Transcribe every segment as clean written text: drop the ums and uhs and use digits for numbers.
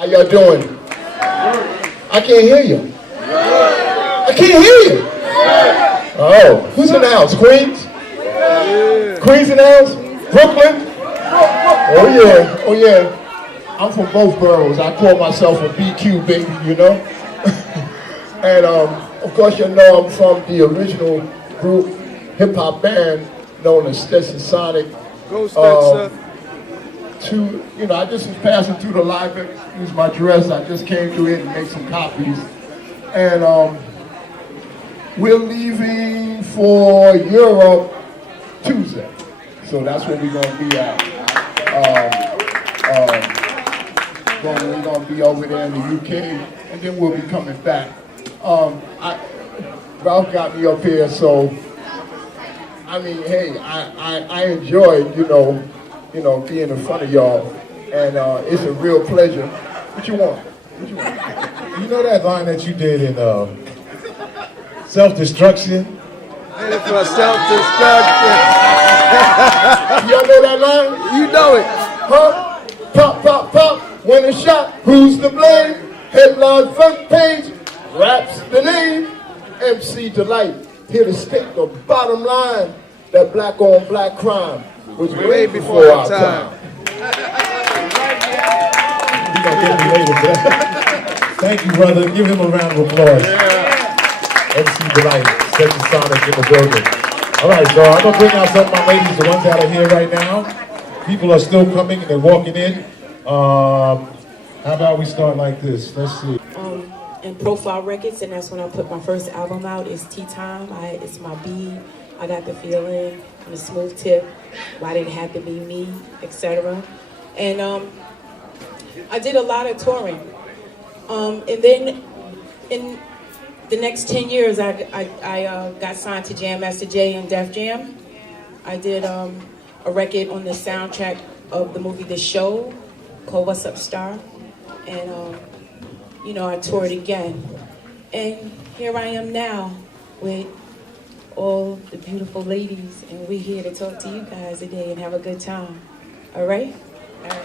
How y'all doing? I can't hear you. I can't hear you. Oh, who's in the house? Queens? Queens in the house? Brooklyn? Oh yeah, oh yeah. I'm from both boroughs. I call myself a BQ baby, you know? And of course you know I'm from the original group, hip hop band known as Stetson Sonic. Go Stetson. I just was passing through the library, use my dress. I just came through it and made some copies. And we're leaving for Europe Tuesday. So that's where we're going to be at. We're going to be over there in the UK, and then we'll be coming back. Ralph got me up here, so I mean, hey, I enjoyed, being in front of y'all, and it's a real pleasure. What you want? You know that line that you did in Self-Destruction? Headed for self-destruction. Y'all know that line? You know it. Huh? Pop, pop, pop. When a shot, who's to blame? Headline front page, raps the name. MC Delight, here to state the bottom line that black on black crime was way before our time. You gonna get me later, bro. Thank you, brother. Give him a round of applause. Yeah. MC Delight, Stetson Sonic in the building. All right, so I'm gonna bring out some of my ladies, the ones that are here right now. People are still coming and they're walking in. How about we start like this? Let's see. And Profile Records, and that's when I put my first album out. It's Tea Time. It's my B. I got the feeling. I'm a smooth tip. Why did it have to be me, etc. And I did a lot of touring. And then in the next 10 years, I got signed to Jam Master Jay and Def Jam. I did a record on the soundtrack of the movie The Show called What's Up Star. And I toured again. And here I am now with all the beautiful ladies, and we're here to talk to you guys today and have a good time. All right? All right.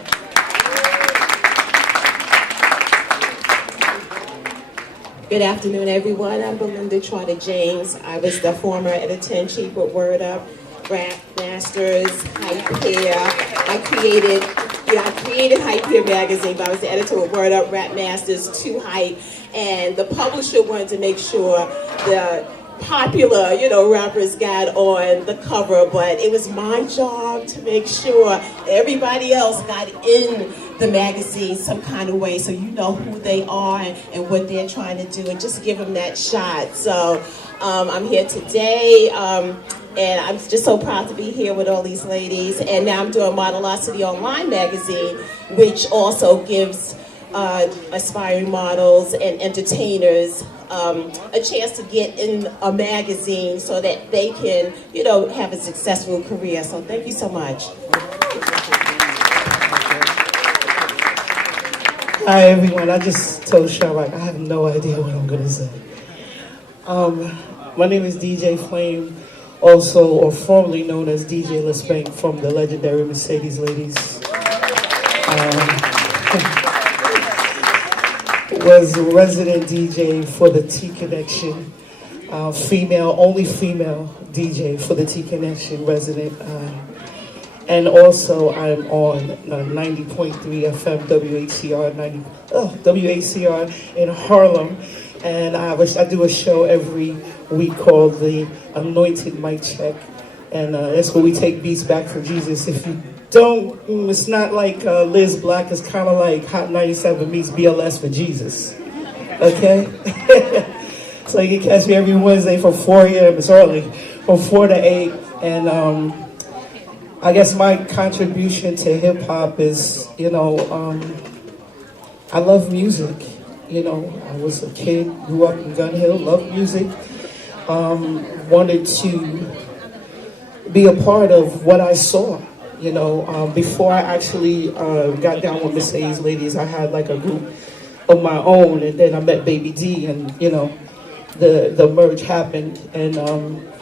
Good afternoon, everyone. I'm Belinda Trotter James. I was the former editor-in-chief with Word Up, Rap Masters, Hype Hair. I created Hype Hair magazine, but I was the editor of Word Up, Rap Masters, 2 Hype, and the publisher wanted to make sure the popular, rappers got on the cover, but it was my job to make sure everybody else got in the magazine some kind of way, so you know who they are and what they're trying to do, and just give them that shot. So I'm here today, and I'm just so proud to be here with all these ladies. And now I'm doing Modelocity Online magazine, which also gives aspiring models and entertainers a chance to get in a magazine so that they can, have a successful career. So thank you so much. Hi everyone, I just told Sharrock I have no idea what I'm gonna say. My name is DJ Flame, also or formerly known as DJ LeSpank from the legendary Mercedes Ladies. Was resident DJ for the T Connection, only female DJ for the T Connection resident. And also I'm on 90.3 FM WHCR in Harlem. And I do a show every week called the Anointed Mic Check. And that's where we take beats back from Jesus. If you don't, it's not like Liz Black, it's kind of like Hot 97 meets BLS for Jesus. Okay? So you can catch me every Wednesday from 4 a.m. It's early, from 4 to 8. And I guess my contribution to hip hop is, I love music. I was a kid, grew up in Gun Hill, loved music. Wanted to be a part of what I saw. Before I actually got down with Mercedes Ladies, I had like a group of my own, and then I met Baby D, and the merge happened, and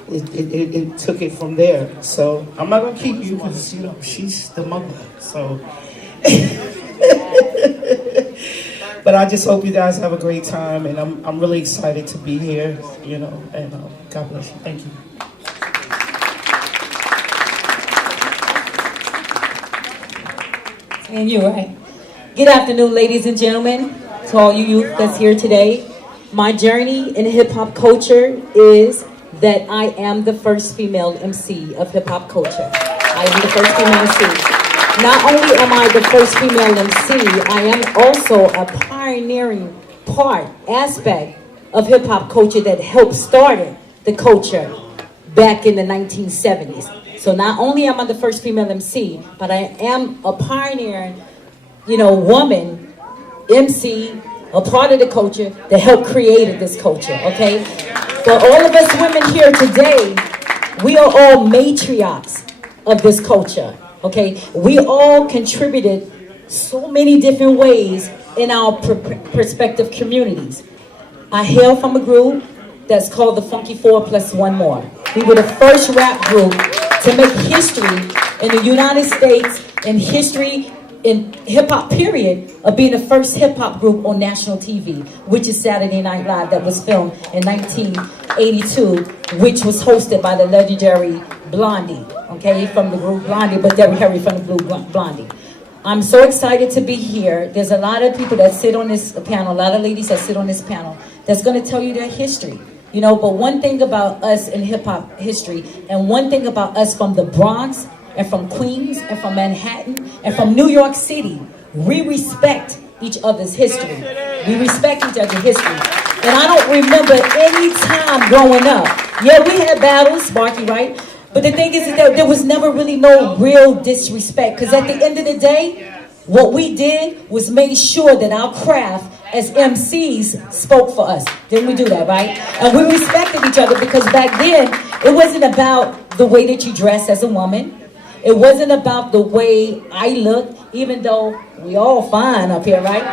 it took it from there. So I'm not gonna keep you because she's the mother. So But I just hope you guys have a great time, and I'm really excited to be here, you know, and God bless you. Thank you. And you're right. Good afternoon, ladies and gentlemen, to all you youth that's here today. My journey in hip-hop culture is that I am the first female MC of hip-hop culture. I am the first female MC. Not only am I the first female MC, I am also a pioneering aspect of hip-hop culture that helped started the culture back in the 1970s. So not only am I the first female MC, but I am a pioneering, woman MC, a part of the culture that helped create this culture, okay? For all of us women here today, we are all matriarchs of this culture, okay? We all contributed so many different ways in our prospective communities. I hail from a group that's called the Funky 4 plus One More. We were the first rap group to make history in the United States and history in hip-hop period of being the first hip-hop group on national TV, which is Saturday Night Live, that was filmed in 1982, which was hosted by the legendary Blondie, okay, from the group Blondie, but Debbie Harry from the group Blondie. I'm so excited to be here. There's a lot of people that sit on this panel, a lot of ladies that sit on this panel, that's going to tell you their history. But one thing about us in hip-hop history, and one thing about us from the Bronx, and from Queens, and from Manhattan, and from New York City, we respect each other's history. We respect each other's history. And I don't remember any time growing up. Yeah, we had battles, Sparky, right? But the thing is that there was never really no real disrespect. Because at the end of the day, what we did was made sure that our craft as MCs spoke for us. Didn't we do that, right? And we respected each other because back then, it wasn't about the way that you dress as a woman. It wasn't about the way I look, even though we all fine up here, right?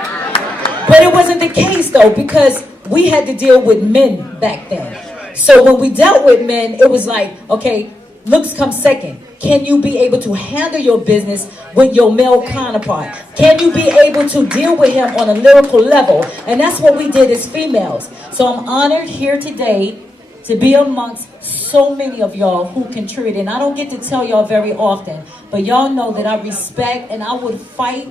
But it wasn't the case, though, because we had to deal with men back then. So when we dealt with men, it was like, okay, looks come second. Can you be able to handle your business with your male counterpart? Can you be able to deal with him on a lyrical level? And that's what we did as females. So I'm honored here today to be amongst so many of y'all who contributed. And I don't get to tell y'all very often, but y'all know that I respect and I would fight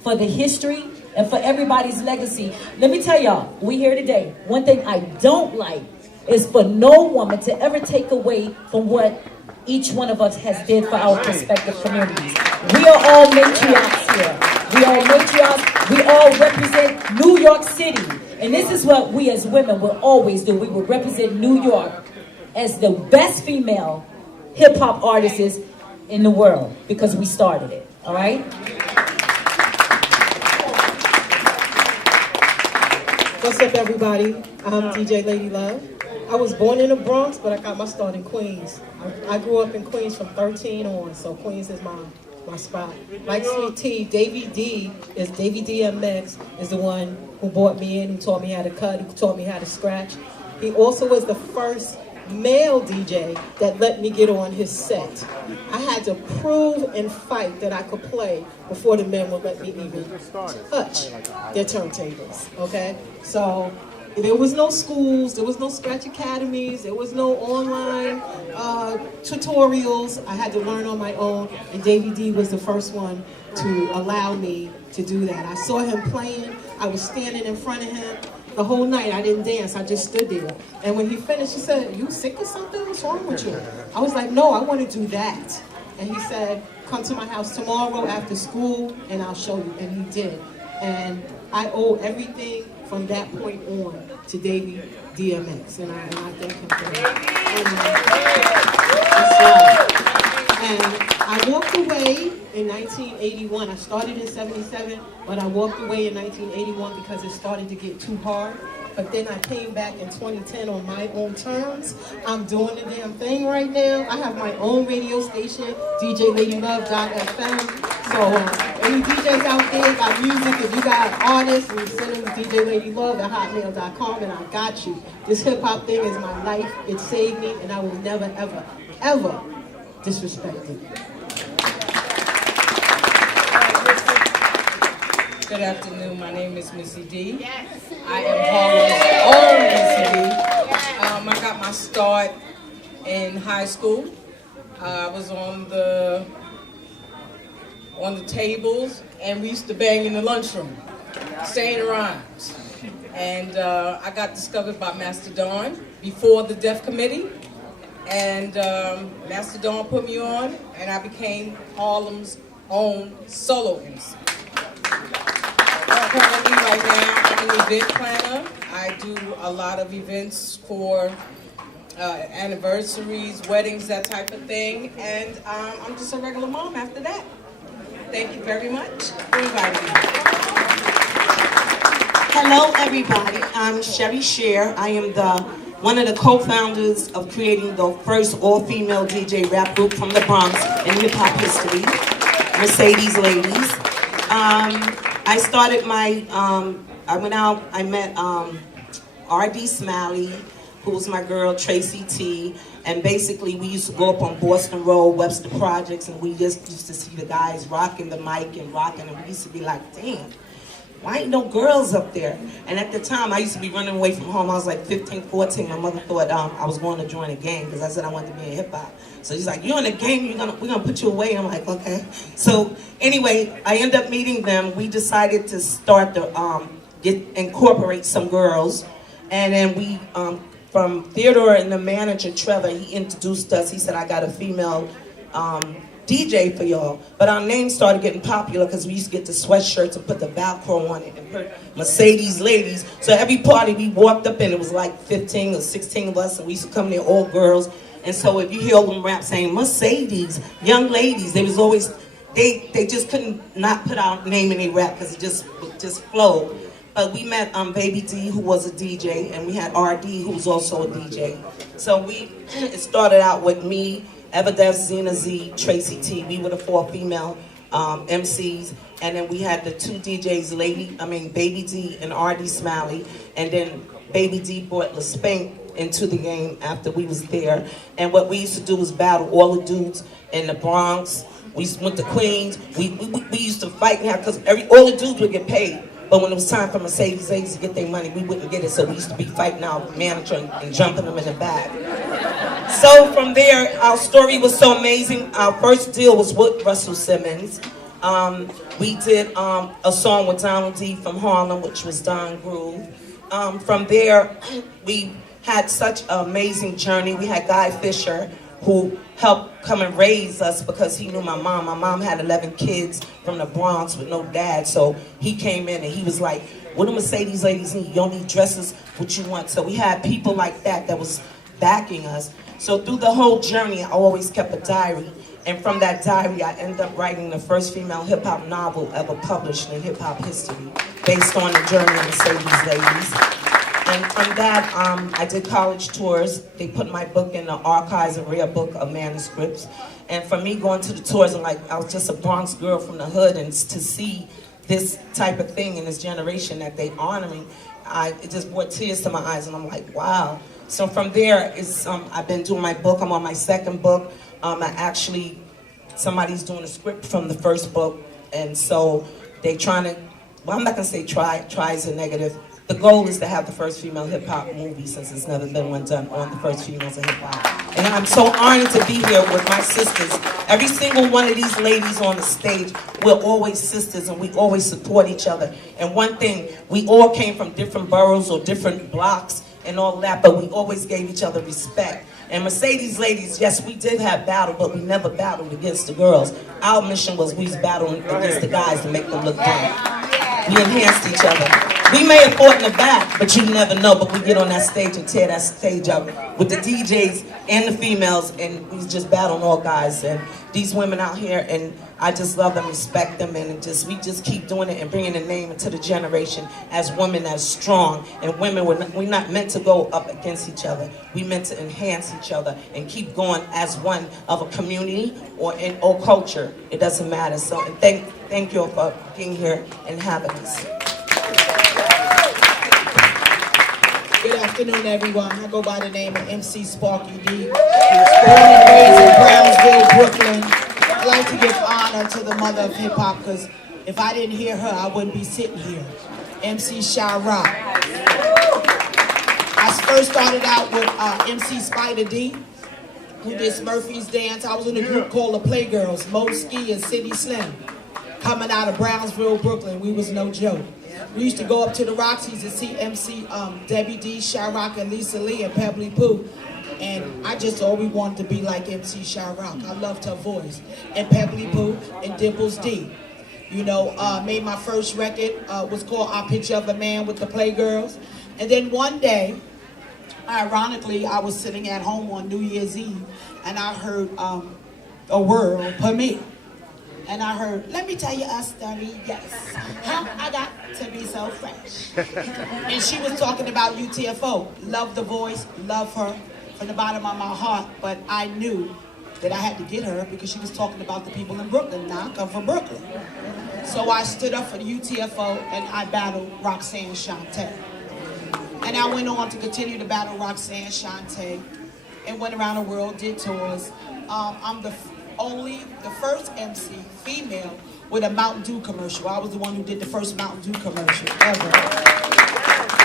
for the history and for everybody's legacy. Let me tell y'all, we here today. One thing I don't like is for no woman to ever take away from what each one of us has did for our respective communities. We are all matriarchs here. We are matriarchs. We all represent New York City. And this is what we as women will always do. We will represent New York as the best female hip-hop artists in the world because we started it. All right? What's up, everybody? I'm DJ Lady Love. I was born in the Bronx, but I got my start in Queens. I grew up in Queens from 13 on, so Queens is my spot. Like Sweet T, Davey DMX is the one who brought me in, who taught me how to cut, who taught me how to scratch. He also was the first male DJ that let me get on his set. I had to prove and fight that I could play before the men would let me even touch their turntables, okay? So there was no schools, there was no scratch academies, there was no online tutorials. I had to learn on my own, and Davey D was the first one to allow me to do that. I saw him playing, I was standing in front of him the whole night. I didn't dance, I just stood there. And when he finished, he said, "You sick or something? What's wrong with you?" I was like, "No, I want to do that." And he said, "Come to my house tomorrow after school and I'll show you." And he did. And I owe everything from that point on to Davey DMX, and I thank him for that. And I walked away in 1981. I started in 77, but I walked away in 1981 because it started to get too hard. But then I came back in 2010 on my own terms. I'm doing the damn thing right now. I have my own radio station, DJLadyLove.fm. So any DJs out there got music, if you got artists, we send them to DJLadyLove@hotmail.com, and I got you. This hip-hop thing is my life. It saved me, and I will never, ever, ever disrespect it. Good afternoon. My name is Missy D. I am Harlem's own Missy D. I got my start in high school. I was on the tables, and we used to bang in the lunchroom, saying rhymes. And I got discovered by Master Dawn before the Deaf Committee. And Master Dawn put me on, and I became Harlem's own solo MC. Currently, right now, I'm an event planner. I do a lot of events for anniversaries, weddings, that type of thing. And I'm just a regular mom after that. Thank you very much for inviting me. Hello, everybody. I'm Sherry Shear. I am one of the co-founders of creating the first all-female DJ rap group from the Bronx in hip-hop history, Mercedes Ladies. I started I went out, I met R.D. Smalley, who was my girl, Tracy T, and basically we used to go up on Boston Road, Webster Projects, and we just used to see the guys rocking the mic and rocking, and we used to be like, damn, why ain't no girls up there? And at the time, I used to be running away from home. I was like 15, 14. My mother thought I was going to join a gang because I said I wanted to be in hip-hop. So she's like, you're in a gang, we're gonna put you away. I'm like, okay. So anyway, I ended up meeting them. We decided to start incorporate some girls. And then we, from Theodore and the manager, Trevor, he introduced us. He said, I got a female DJ for y'all. But our name started getting popular because we used to get the sweatshirts and put the Velcro on it and put Mercedes Ladies. So every party we walked up in, it was like 15 or 16 of us, and we used to come there all girls. And so if you hear them rap saying Mercedes, young ladies, they was always, they just couldn't not put our name in their rap because it just flowed. But we met Baby D, who was a DJ, and we had RD, who was also a DJ. So it started out with me, Everdef, Zena Z, Tracy T. We were the 4 female MCs, and then we had the 2 DJs, Baby D and RD Smalley, and then Baby D brought LaSpank into the game after we was there. And what we used to do was battle all the dudes in the Bronx. We went to Queens. We used to fight now because all the dudes would get paid. But when it was time for Mercedes Ladies to get their money, we wouldn't get it. So we used to be fighting our manager and jumping them in the back. So from there, our story was so amazing. Our first deal was with Russell Simmons. We did a song with Donald D from Harlem, which was Don Groove. From there, we had such an amazing journey. We had Guy Fisher, who helped come and raise us because he knew my mom. My mom had 11 kids from the Bronx with no dad, so he came in and he was like, what do Mercedes Ladies need? You don't need dresses, what you want. So we had people like that was backing us. So through the whole journey, I always kept a diary. And from that diary, I ended up writing the first female hip-hop novel ever published in hip-hop history, based on the journey of Mercedes Ladies. And from that, I did college tours. They put my book in the archives, a rare book of manuscripts. And for me going to the tours, and I was just a Bronx girl from the hood, and to see this type of thing in this generation that they honoring, it just brought tears to my eyes, and I'm like, wow. So from there, I've been doing my book. I'm on my 2nd book. Somebody's doing a script from the first book, and so they trying to, well, I'm not gonna say try is a negative. The goal is to have the first female hip-hop movie, since there's never been one done on the first females in hip-hop. And I'm so honored to be here with my sisters. Every single one of these ladies on the stage, we're always sisters and we always support each other. And one thing, we all came from different boroughs or different blocks and all that, but we always gave each other respect. And Mercedes Ladies, yes, we did have battle, but we never battled against the girls. Our mission was we was battling against the guys to make them look good. We enhanced each other. We may have fought in the back, but you never know. But we get on that stage and tear that stage up with the DJs and the females, and we just battling all guys. And these women out here, and I just love them, respect them, and we just keep doing it and bringing the name into the generation as women as strong. And women, we're not meant to go up against each other. We meant to enhance each other and keep going as one of a community or culture. It doesn't matter. So and thank you all for being here and having us. Good afternoon, everyone. I go by the name of MC Sparky D. I was born and raised in Brownsville, Brooklyn. I'd like to give honor to the mother of hip-hop because If I didn't hear her, I wouldn't be sitting here. MC Sha-Rock. I first started out with MC Spider D, who did Smurfy's Dance. I was in a group called the Playgirls, Mo Ski and City Slim. Coming out of Brownsville, Brooklyn, we was no joke. We used to go up to the Roxy's and see MC Debbie D, Sha-Rock, and Lisa Lee and Pebbly Pooh. And I just always wanted to be like MC Sha-Rock. I loved her voice. And Pebbly Pooh and Dimples D. You know, made my first record, was called Our Picture of a Man with the Playgirls. And then one day, ironically, I was sitting at home on New Year's Eve, and I heard a world premiere. And I heard, let me tell you a story, yes. How I got to be so fresh. And she was talking about UTFO. Love the voice, love her from the bottom of my heart, but I knew that I had to get her because she was talking about the people in Brooklyn. Now I come from Brooklyn. So I stood up for the UTFO and I battled Roxanne Shante. And I went on to continue to battle Roxanne Shante and went around the world, did tours. I'm the first MC female with a Mountain Dew commercial. I was the one who did the first Mountain Dew commercial ever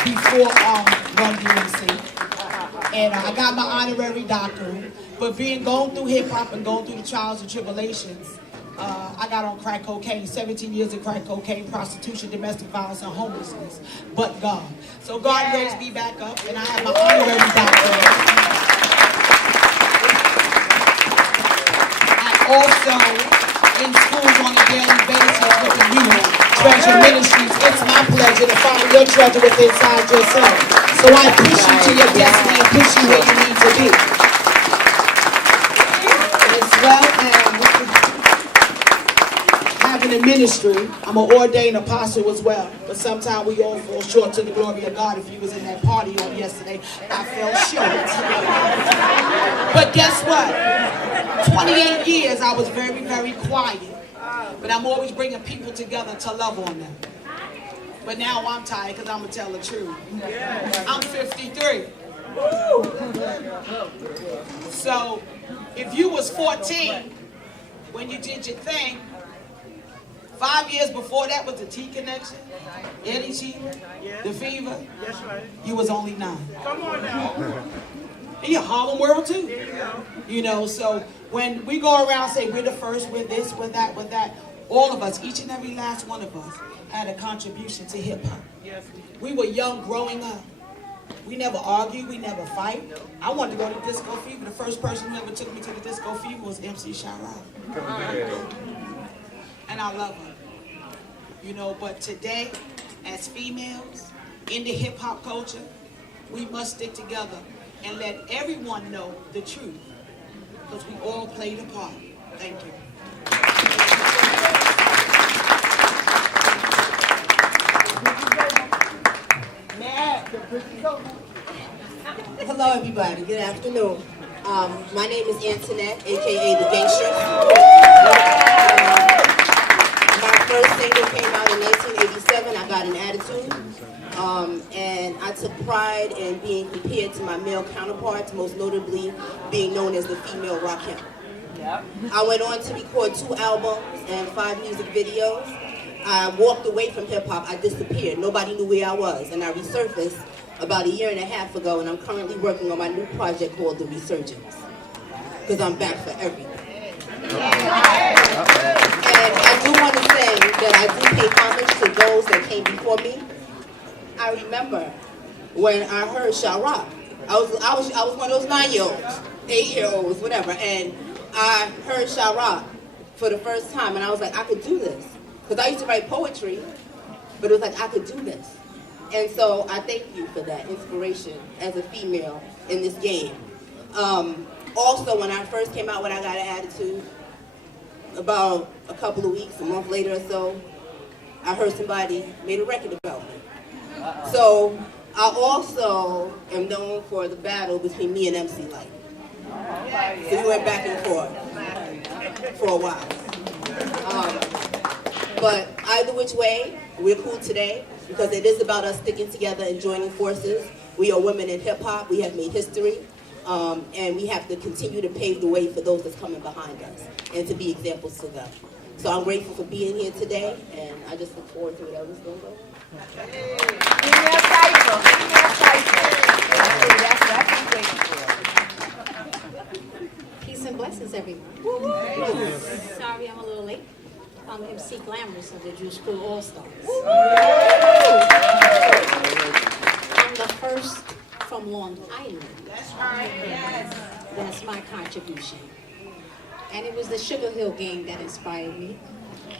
before Run DMC. And I got my honorary doctorate. But going through hip hop and going through the trials and tribulations, I got on crack cocaine, 17 years of crack cocaine, prostitution, domestic violence, and homelessness, but God. So God raised me back up, and I have my honorary doctorate. Also in schools on a daily basis with the youth, Treasure Ministries. It's my pleasure to find your treasure within inside yourself. So I push you to your destiny and push you where you need to be. As well as having a ministry, I'm an ordained apostle as well. But sometimes we all fall short to the glory of God. If you was in that party on yesterday, I fell short. But guess what? 28 years I was very, very quiet. But I'm always bringing people together to love on them. But now I'm tired because I'm going to tell the truth. I'm 53. So if you was 14 when you did your thing, 5 years before that was the T Connection, Eddie Cheater, the Fever, you was only 9. Come on now. And you're Harlem World too. You know, so when we go around and say we're the first, we're this, we're that, all of us, each and every last one of us, had a contribution to hip hop. We were young growing up. We never argued, we never fight. I wanted to go to Disco Fever. The first person who ever took me to the Disco Fever was MC Sha-Rock. And I love her. You know, but today, as females, in the hip hop culture, we must stick together and let everyone know the truth. Because we all played a part. Thank you. Hello, everybody. Good afternoon. My name is Antoinette, aka The Gangster. My first single came out in 1987. I Got an Attitude. And I took pride in being compared to my male counterparts, most notably being known as the female Rakim. I went on to record 2 albums and 5 music videos. I walked away from hip-hop. I disappeared. Nobody knew where I was. And I resurfaced about 1.5 years ago, and I'm currently working on my new project called The Resurgence. Because I'm back for everything. And I do want to say that I do pay homage to those that came before me. I remember when I heard Sha-Rock. I was one of those 9-year-olds, 8-year-olds, whatever, and I heard Sha-Rock for the first time, and I was like, I could do this. Because I used to write poetry, but it was like, I could do this. And so I thank you for that inspiration as a female in this game. Also, when I first came out with I Got an Attitude, about a couple of weeks, a month later or so, I heard somebody made a record about me. So I also am known for the battle between me and MC Lyte. So we went back and forth for a while. But either which way, we're cool today because it is about us sticking together and joining forces. We are women in hip hop. We have made history. And we have to continue to pave the way for those that's coming behind us and to be examples to them. So I'm grateful for being here today, and I just look forward to whatever's going on. Give me a cipher. Give me a cipher. That's what I'm waiting for. Peace and blessings, everyone. Sorry I'm a little late. I'm MC Glamorous of the Juice Crew All Stars. I'm the first from Long Island. That's right. Yes. That's my contribution. And it was the Sugar Hill gang that inspired me.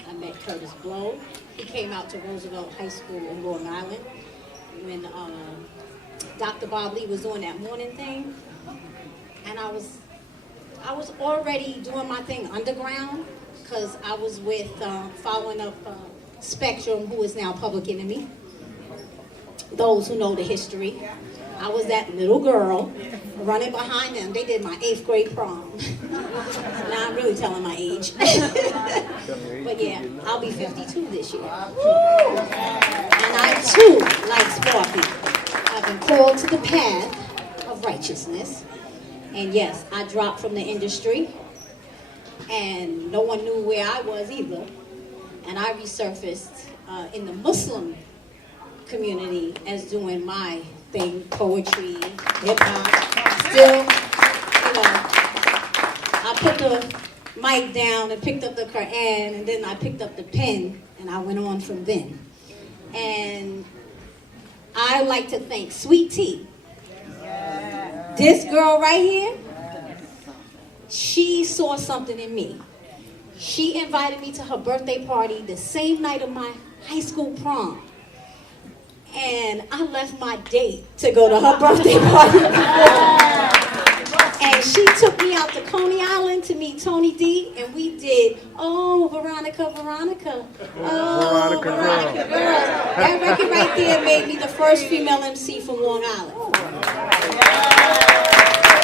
I met Curtis Blow. He came out to Roosevelt High School in Long Island when Dr. Bob Lee was doing that morning thing. And I was already doing my thing underground because I was with following up Spectrum, who is now Public Enemy. Those who know the history. I was that little girl running behind them. They did my 8th grade prom. Now I'm really telling my age. But yeah, I'll be 52 this year. And I too, like Sparky, I've been called to the path of righteousness. And yes, I dropped from the industry. And no one knew where I was either. And I resurfaced in the Muslim community as doing my thing, poetry, hip-hop. Still, I put the mic down and picked up the Quran, and then I picked up the pen, and I went on from then. And I like to thank Sweet Tea. This girl right here, she saw something in me. She invited me to her birthday party the same night of my high school prom. And I left my date to go to her birthday party. And she took me out to Coney Island to meet Tony D. And we did, oh, Veronica, Veronica. Oh, Veronica, girl. That record right there made me the first female MC from Long Island.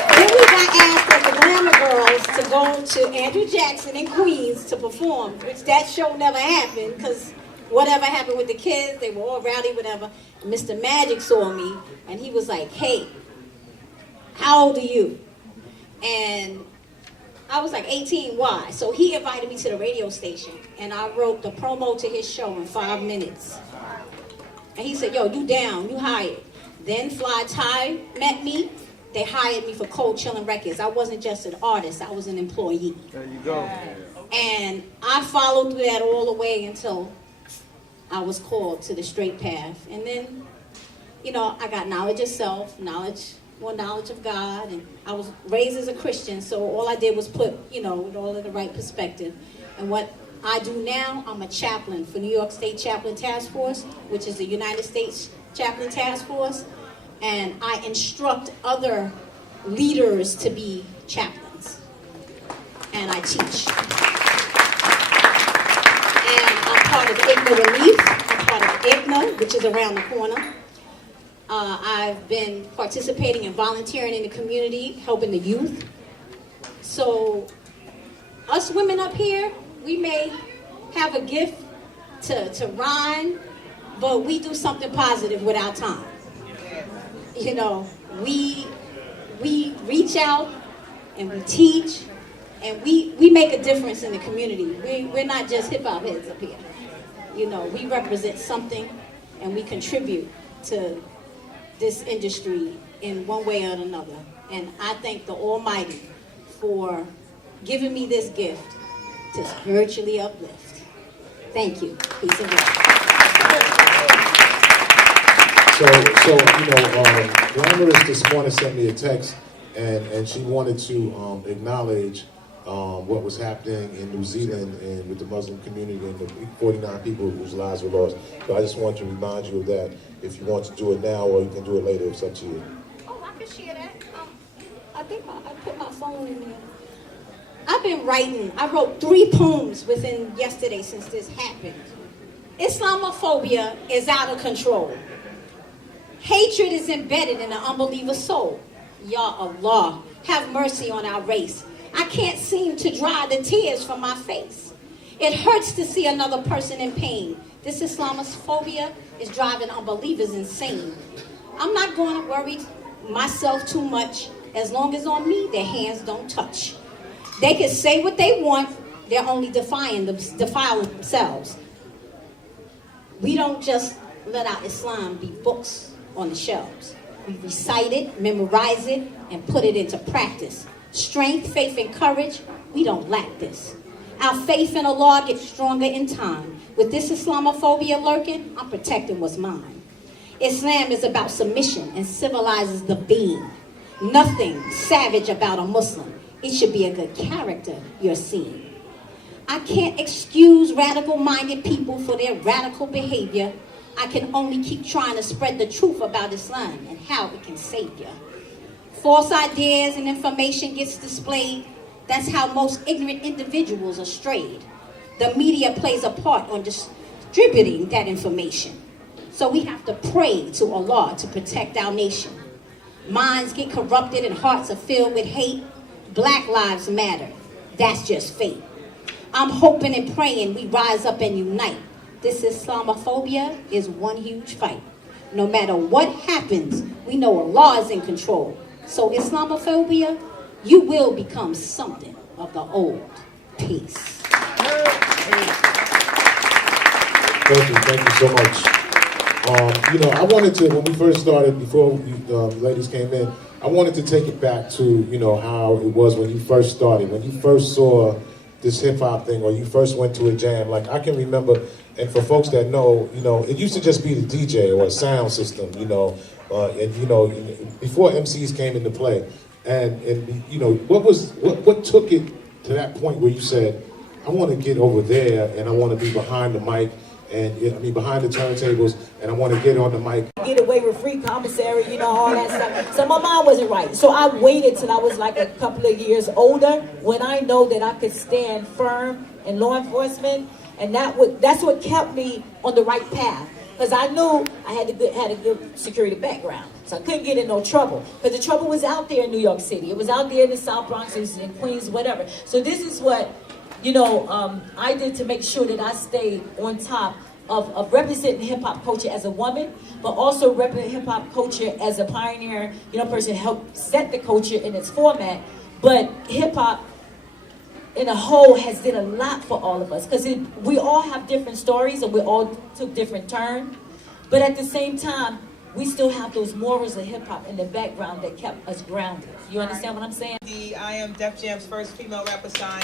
Then we got asked as the Glamour Girls to go to Andrew Jackson in Queens to perform, which that show never happened because whatever happened with the kids, they were all rowdy, whatever. And Mr. Magic saw me, and he was like, hey, how old are you? And I was like 18, why? So he invited me to the radio station, and I wrote the promo to his show in 5 minutes. And he said, yo, you down, you hired. Then Fly Ty met me. They hired me for Cold Chillin' Records. I wasn't just an artist, I was an employee. There you go. And I followed through that all the way until I was called to the straight path. And then, I got knowledge of self, more knowledge of God, and I was raised as a Christian, so all I did was put, it all in the right perspective. And what I do now, I'm a chaplain for New York State Chaplain Task Force, which is the United States Chaplain Task Force, and I instruct other leaders to be chaplains, and I teach. Part of IGNA Relief. I'm part of IGNA, which is around the corner. I've been participating and volunteering in the community, helping the youth. So, us women up here, we may have a gift to rhyme, but we do something positive with our time. We reach out and we teach, and we make a difference in the community. We're not just hip-hop heads up here. We represent something, and we contribute to this industry in one way or another. And I thank the Almighty for giving me this gift to spiritually uplift. Thank you. Peace and blessings. Glamorous this morning sent me a text, and she wanted to acknowledge what was happening in New Zealand and with the Muslim community and the 49 people whose lives were lost. So I just want to remind you of that. If you want to do it now, or you can do it later, it's up to you. Oh, I can share that. I think I put my phone in there. I've been writing. I wrote 3 poems within yesterday since this happened. Islamophobia is out of control. Hatred is embedded in the unbeliever's soul. Ya Allah, have mercy on our race. I can't seem to dry the tears from my face. It hurts to see another person in pain. This Islamophobia is driving unbelievers insane. I'm not going to worry myself too much as long as on me their hands don't touch. They can say what they want, They're only defiling themselves. We don't just let our Islam be books on the shelves. We recite it, memorize it, and put it into practice. Strength, faith, and courage, we don't lack this. Our faith in Allah gets stronger in time. With this Islamophobia lurking, I'm protecting what's mine. Islam is about submission and civilizes the being. Nothing savage about a Muslim. It should be a good character you're seeing. I can't excuse radical-minded people for their radical behavior. I can only keep trying to spread the truth about Islam and how it can save you. False ideas and information gets displayed. That's how most ignorant individuals are strayed. The media plays a part on distributing that information. So we have to pray to Allah to protect our nation. Minds get corrupted and hearts are filled with hate. Black lives matter. That's just fate. I'm hoping and praying we rise up and unite. This Islamophobia is one huge fight. No matter what happens, we know Allah is in control. So Islamophobia, you will become something of the old. Peace. Thank you so much. You know, I wanted to, when we first started, before you ladies came in, I wanted to take it back to, you know, how it was when you first started, when you first saw this hip-hop thing, or you first went to a jam. Like, I can remember, and for folks that know, you know, it used to just be the DJ or a sound system, you know, and, you know, before MCs came into play. And you know, what took it to that point where you said, I want to get over there and I want to be behind the mic, and I mean behind the turntables, and I want to get on the mic. Get away with free commissary, you know, all that stuff. So my mind wasn't right. So I waited till I was like a couple of years older, when I know that I could stand firm in law enforcement, and that's what kept me on the right path. Because I knew I had a good security background. So I couldn't get in no trouble. Because the trouble was out there in New York City. It was out there in the South Bronx, it was in Queens, whatever. So this is what, you know, I did to make sure that I stayed on top of representing hip-hop culture as a woman, but also representing hip-hop culture as a pioneer, you know, person helped set the culture in its format. But hip-hop in a whole has did a lot for all of us, because we all have different stories and we all took different turns, but at the same time we still have those morals of hip-hop in the background that kept us grounded. You understand what I'm saying? I am Def Jam's first female rapper signed.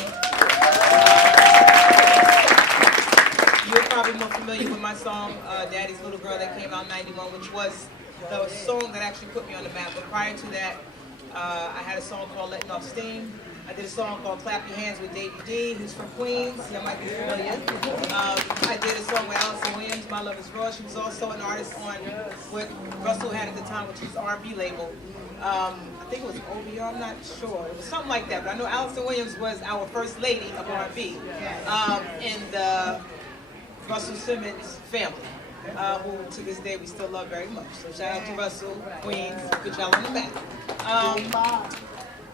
You're probably more familiar with my song Daddy's Little Girl that came out in '91, which was the song that actually put me on the map. But prior to that, I had a song called Letting Off Steam. I did a song called Clap Your Hands with Davey D, who's from Queens. Y'all might be familiar. I did a song with Allison Williams, My Love Is Raw. She was also an artist on what Russell had at the time, which was R&B label. I think it was OBR, I'm not sure. It was something like that, but I know Allison Williams was our first lady of R&B in the Russell Simmons family, who to this day we still love very much. So shout out to Russell, Queens, put y'all on the map.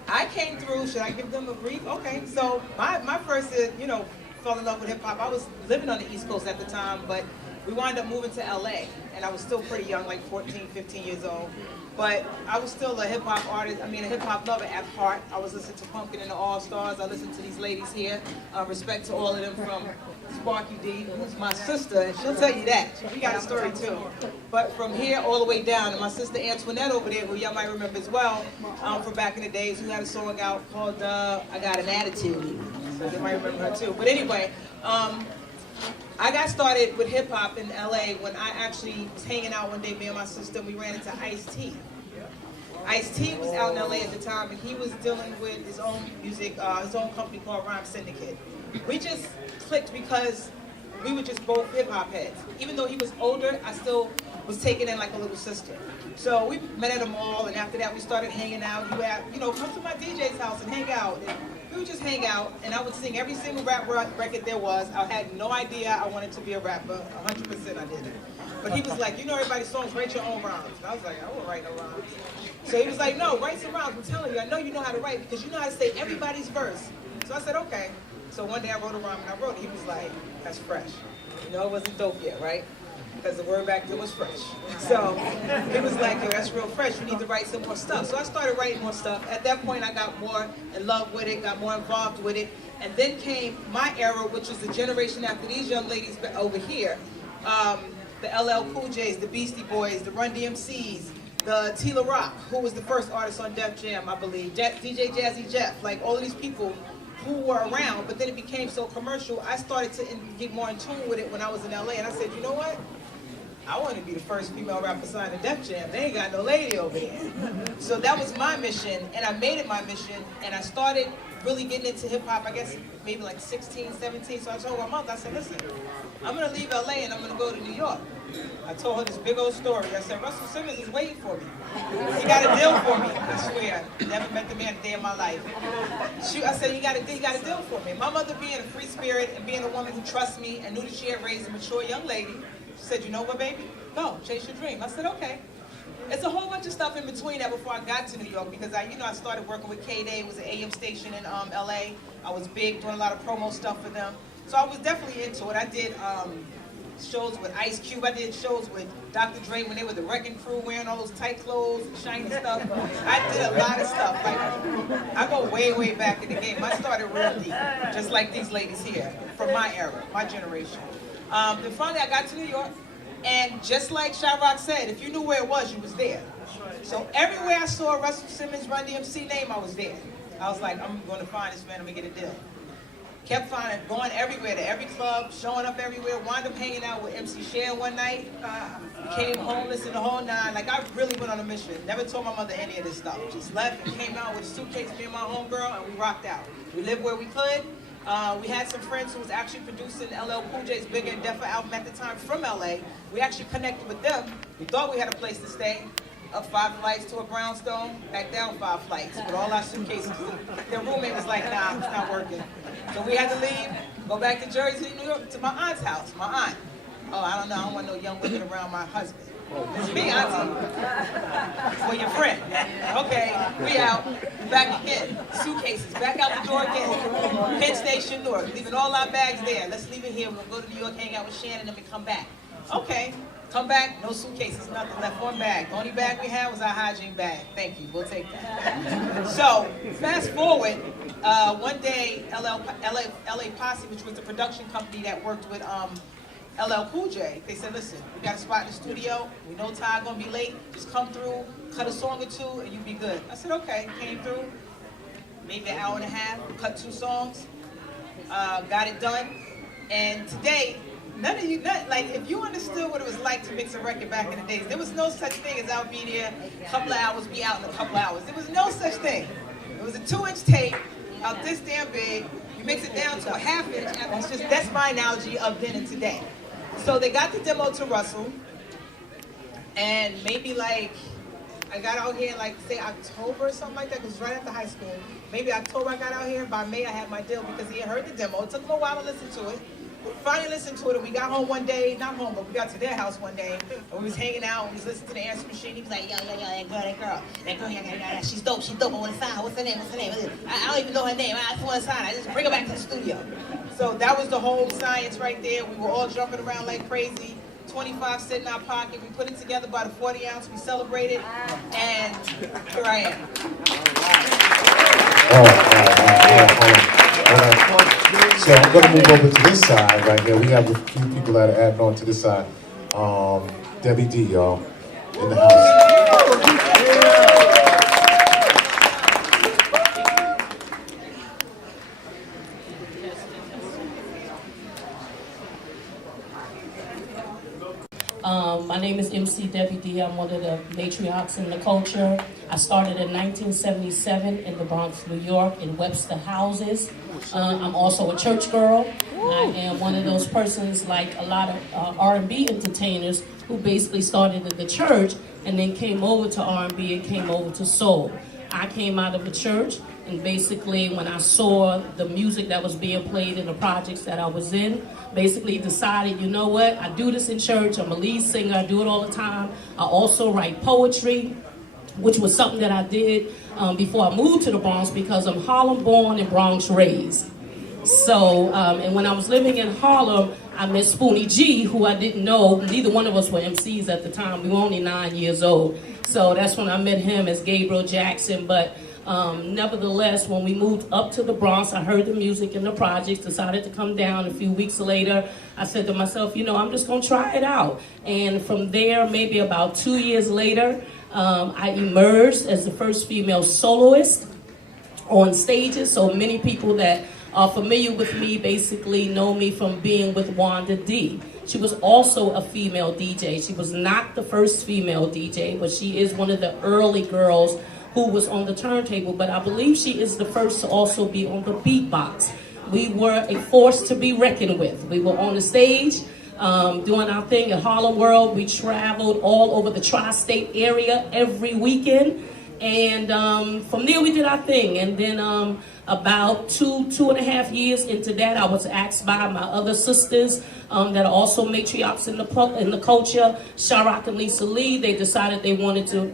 I came through, should I give them a brief? Okay, so my first, you know, fell in love with hip hop. I was living on the East Coast at the time, but we wound up moving to LA, and I was still pretty young, like 14, 15 years old. But I was still a hip hop artist, a hip hop lover at heart. I was listening to Pumpkin and the All-Stars. I listened to these ladies here. Respect to all of them, from Sparky D, who's my sister, and she'll tell you that. We got a story too. But from here all the way down, and my sister Antoinette over there, who y'all might remember as well, from back in the days, who had a song out called I Got an Attitude. So you might remember her too. But anyway, I got started with hip hop in LA when I actually was hanging out one day, me and my sister, and we ran into Ice-T. Ice-T was out in LA at the time, and he was dealing with his own music, his own company called Rhyme Syndicate. We just clicked because we were just both hip hop heads. Even though he was older, I still was taken in like a little sister. So we met at a mall, and after that we started hanging out. You know, come to my DJ's house and hang out. And we would just hang out, and I would sing every single rap record there was. I had no idea I wanted to be a rapper. 100% I didn't. But he was like, you know everybody's songs, write your own rhymes. And I was like, I won't write no rhymes. So he was like, no, write some rhymes. I'm telling you, I know you know how to write because you know how to say everybody's verse. So I said, okay. So one day I wrote a rhyme, and I wrote it. He was like, that's fresh. You know, it wasn't dope yet, right? Because the word back then was fresh. So he was like, yo, that's real fresh. You need to write some more stuff. So I started writing more stuff. At that point, I got more in love with it, got more involved with it. And then came my era, which was the generation after these young ladies over here. The LL Cool J's, the Beastie Boys, the Run DMCs, the Tila Rock, who was the first artist on Def Jam, I believe, DJ Jazzy Jeff, like all of these people who were around, but then it became so commercial, I started to get more in tune with it when I was in LA, and I said, you know what? I want to be the first female rapper signed to Def Jam. They ain't got no lady over there. So that was my mission, and I made it my mission, and I started really getting into hip hop, I guess maybe like 16, 17. So I told my mom, I said, listen, I'm gonna leave LA and I'm gonna go to New York. I told her this big old story. I said, Russell Simmons is waiting for me. He got a deal for me. I swear, never met the man a day in my life. I said, you got a deal for me. My mother being a free spirit and being a woman who trusts me and knew that she had raised a mature young lady, she said, you know what, baby? Go, chase your dream. I said, okay. It's a whole bunch of stuff in between that before I got to New York, because I started working with K-Day. It was an AM station in LA. I was big, doing a lot of promo stuff for them. So I was definitely into it. I did shows with Ice Cube. I did shows with Dr. Dre when they were the Wrecking Crew, wearing all those tight clothes, shiny stuff. I did a lot of stuff. Like, I go way, way back in the game. I started real deep, just like these ladies here, from my era, my generation. Then finally I got to New York, and just like Shyrock said, if you knew where it was, you was there. So everywhere I saw Russell Simmons, Run DMC name, I was there. I was like, I'm going to find this man, I'm going to get a deal. Kept going everywhere, to every club, showing up everywhere, wound up hanging out with MC Cher one night, came home, listened to the whole nine. Like, I really went on a mission. Never told my mother any of this stuff. Just left and came out with a suitcase, me and my homegirl, and we rocked out. We lived where we could. We had some friends who was actually producing LL Cool J's Bigger and Deffer album at the time from LA. We actually connected with them. We thought we had a place to stay. Up 5 flights to a brownstone, back down 5 flights with all our suitcases. Their roommate was like, nah, it's not working. So we had to leave, go back to Jersey, New York, to my aunt's house, my aunt. Oh, I don't know, I don't want no young women around my husband. It's me, auntie. For your friend. Okay, we out, back again. Suitcases, back out the door again. Penn Station, Newark, leaving all our bags there. Let's leave it here, we'll go to New York, hang out with Shannon, and we come back. Okay. Come back, no suitcases, nothing, left one bag. The only bag we had was our hygiene bag. Thank you, we'll take that. So, fast forward, one day, LA Posse, which was the production company that worked with LL Cool J, they said, listen, we got a spot in the studio, we know Ty gonna be late, just come through, cut a song or 2, and you be good. I said, okay, came through, maybe an hour and a half, cut 2 songs, got it done, and today, none of you, like, if you understood what it was like to mix a record back in the days, there was no such thing as I'll be there a couple of hours, be out in a couple of hours. There was no such thing. It was a 2-inch tape, out this damn big, you mix it down to a 1/2 inch, and it's just, that's my analogy of then and today. So they got the demo to Russell, and maybe like, I got out here like, say October or something like that, because it was right after high school. Maybe October I got out here, by May I had my deal because he had heard the demo. It took him a while to listen to it. Finally listened to it, and we got home one day, not home, but we got to their house one day, and we was hanging out, and we was listening to the answer machine. He was like, yo, that girl, yeah, she's dope, I want to sign her. What's her name? I don't even know her name, I just want to sign her. I just bring her back to the studio. So that was the whole science right there. We were all jumping around like crazy. 25 sit in our pocket. We put it together by the 40 ounce. We celebrated, and here I am. So I'm going to move over to this side right here. We have a few people that are adding on to this side. Debbie D, y'all, in the house. My name is MC Debbie D. I'm one of the matriarchs in the culture. I started in 1977 in the Bronx, New York, in Webster houses. I'm also a church girl. I am one of those persons, like a lot of R&B entertainers, who basically started in the church and then came over to R&B and came over to soul. I came out of the church, and basically when I saw the music that was being played in the projects that I was in, basically decided, you know what, I do this in church, I'm a lead singer, I do it all the time. I also write poetry, which was something that I did before I moved to the Bronx, because I'm Harlem born and Bronx raised. So, and when I was living in Harlem, I met Spoonie G, who I didn't know. Neither one of us were MCs at the time. We were only 9 years old. So that's when I met him as Gabriel Jackson. But Nevertheless, when we moved up to the Bronx, I heard the music in the projects, decided to come down. A few weeks later, I said to myself, I'm just going to try it out. And from there, maybe about 2 years later, I emerged as the first female soloist on stages. So many people that are familiar with me basically know me from being with Wanda D. She was also a female DJ. She was not the first female DJ, but she is one of the early girls who was on the turntable. But I believe she is the first to also be on the beatbox. We were a force to be reckoned with. We were on the stage doing our thing at Harlem World. We traveled all over the tri-state area every weekend. And from there we did our thing. And then about two and a half years into that, I was asked by my other sisters that are also matriarchs in the culture, Sharak and Lisa Lee. They decided they wanted to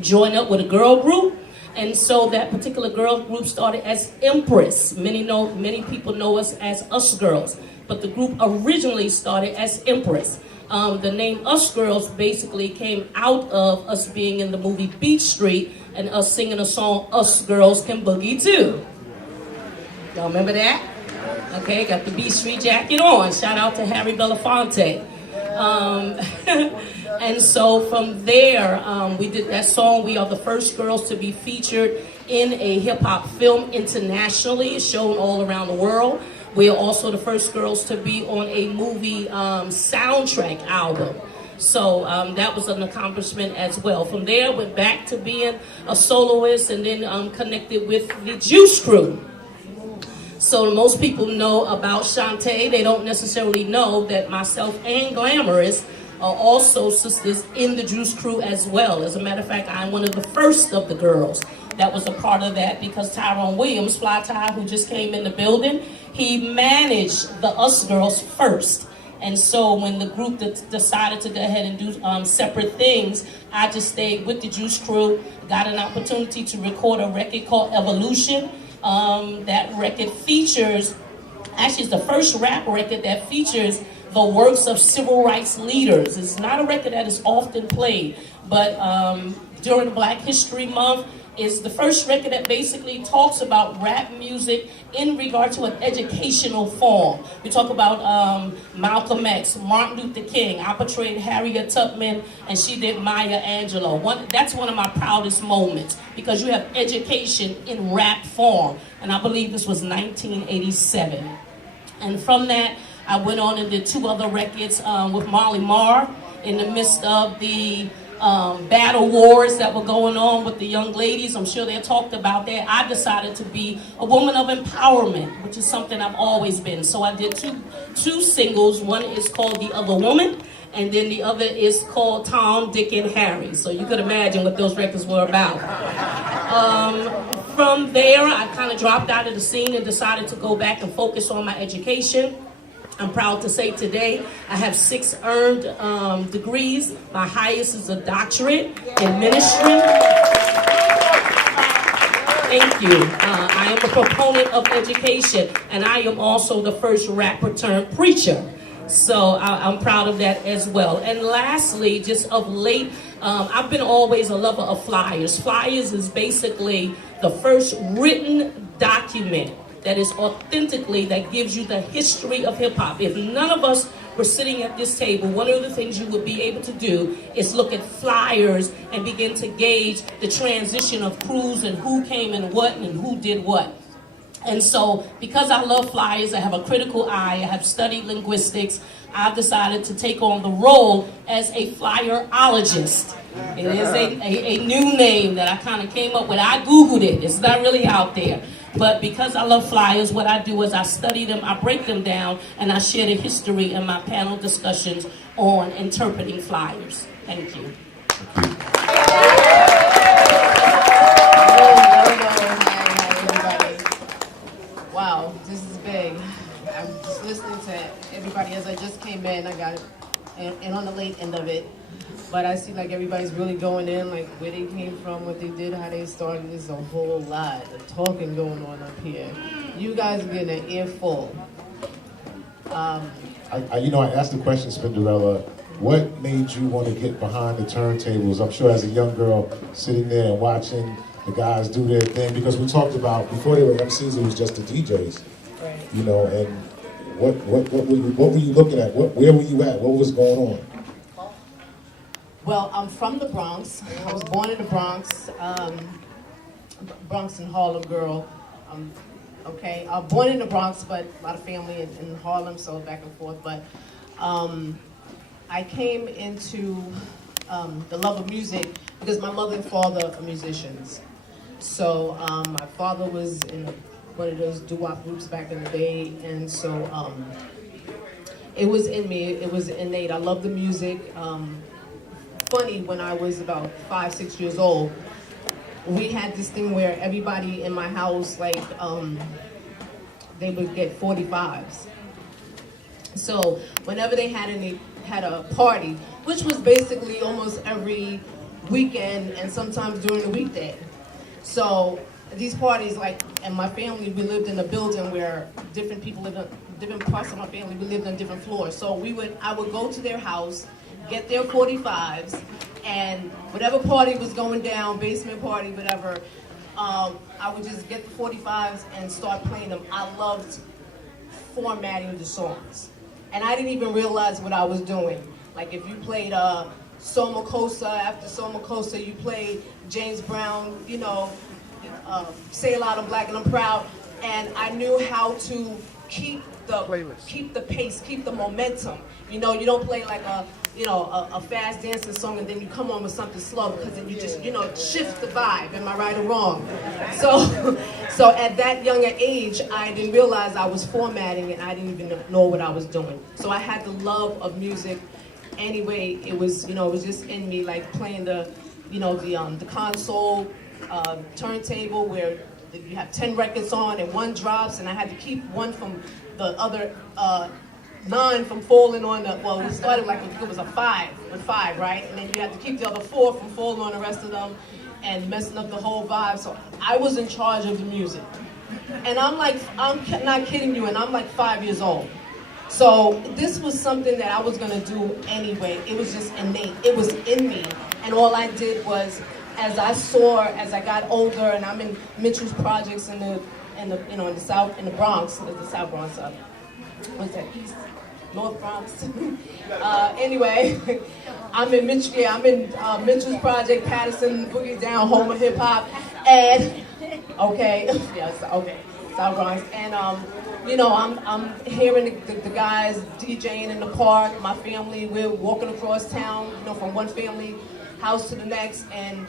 join up with a girl group. And so that particular girl group started as Empress. Many people know us as Us Girls, but the group originally started as Empress. The name Us Girls basically came out of us being in the movie Beach Street and us singing a song, Us Girls Can Boogie Too. Y'all remember that? Okay, got the Beach Street jacket on. Shout out to Harry Belafonte. And so from there, we did that song. We are the first girls to be featured in a hip-hop film internationally. It's shown all around the world. We are also the first girls to be on a movie soundtrack album. So that was an accomplishment as well. From there, went back to being a soloist and then connected with the Juice Crew. So most people know about Shantae. They don't necessarily know that myself and Glamorous are also sisters in the Juice Crew as well. As a matter of fact, I'm one of the first of the girls that was a part of that because Tyrone Williams, Fly Ty, who just came in the building, he managed the Us Girls first. And so when the group decided to go ahead and do separate things, I just stayed with the Juice Crew, got an opportunity to record a record called Evolution. That record features, actually it's the first rap record that features the works of civil rights leaders. It's not a record that is often played, but during Black History Month, it's the first record that basically talks about rap music in regard to an educational form. We talk about Malcolm X, Martin Luther King. I portrayed Harriet Tubman, and she did Maya Angelou. That's one of my proudest moments because you have education in rap form, and I believe this was 1987. And from that, I went on and did 2 other records with Marley Marr in the midst of the battle wars that were going on with the young ladies. I'm sure they talked about that. I decided to be a woman of empowerment, which is something I've always been. So I did two singles. One is called The Other Woman, and then the other is called Tom, Dick, and Harry. So you could imagine what those records were about. From there, I kind of dropped out of the scene and decided to go back and focus on my education. I'm proud to say today I have 6 earned degrees. My highest is a doctorate in ministry. Thank you. I am a proponent of education, and I am also the first rapper turned preacher. So I'm proud of that as well. And lastly, just of late, I've been always a lover of flyers. Flyers is basically the first written document that is authentically, that gives you the history of hip-hop. If none of us were sitting at this table, one of the things you would be able to do is look at flyers and begin to gauge the transition of crews and who came and what and who did what. And so, because I love flyers, I have a critical eye, I have studied linguistics, I've decided to take on the role as a flyerologist. It is a new name that I kind of came up with. I Googled it, it's not really out there. But because I love flyers, what I do is I study them, I break them down, and I share the history in my panel discussions on interpreting flyers. Thank you. Wow, this is big. I'm just listening to everybody as I just came in. I got it, and on the late end of it. But I see like everybody's really going in, like where they came from, what they did, how they started. There's a whole lot of talking going on up here. You guys are getting an earful. I asked the question, Spinderella, what made you want to get behind the turntables? I'm sure as a young girl sitting there and watching the guys do their thing, because we talked about before they were MCs, it was just the DJs. Right. You know, and what were you looking at? Where were you at? What was going on? Well, I'm from the Bronx. I was born in the Bronx, Bronx and Harlem girl. Okay, I'm born in the Bronx, but a lot of family in Harlem, so back and forth. But I came into the love of music because my mother and father are musicians. So my father was in one of those doo-wop groups back in the day, and so it was in me. It was innate. I love the music. Funny, when I was about 5, 6 years old, we had this thing where everybody in my house, like, they would get 45s. So whenever they had a party, which was basically almost every weekend and sometimes during the weekday. So these parties, like, and my family, we lived in a building where different people lived on different parts of my family. We lived on different floors. So I would go to their house, get their 45s, and whatever party was going down, basement party, whatever, I would just get the 45s and start playing them. I loved formatting the songs. And I didn't even realize what I was doing. Like, if you played Soma Cosa, after Soma Cosa, you played James Brown, you know, Say It Loud, I'm Black and I'm Proud. And I knew how to keep the pace, keep the momentum. You know, you don't play like a fast dancing song and then you come on with something slow, because then you just, shift the vibe. Am I right or wrong? So at that younger age, I didn't realize I was formatting and I didn't even know what I was doing. So I had the love of music anyway. It was, it was just in me, like playing the console turntable where you have 10 records on and one drops, and I had to keep one from the other 9 from falling on we started like it was a 5, right? And then you had to keep the other 4 from falling on the rest of them and messing up the whole vibe. So I was in charge of the music. And I'm not kidding you, and I'm like 5 years old. So this was something that I was gonna do anyway. It was just innate, it was in me. And all I did was, as I got older, and I'm in Mitchell's projects in the Bronx, the South Bronx, what's that, East, North Bronx? Anyway, I'm in Mitchell's project, Patterson, Boogie Down, home of hip hop, and South Bronx, and I'm hearing the guys DJing in the park. My family, we're walking across town, from one family house to the next, and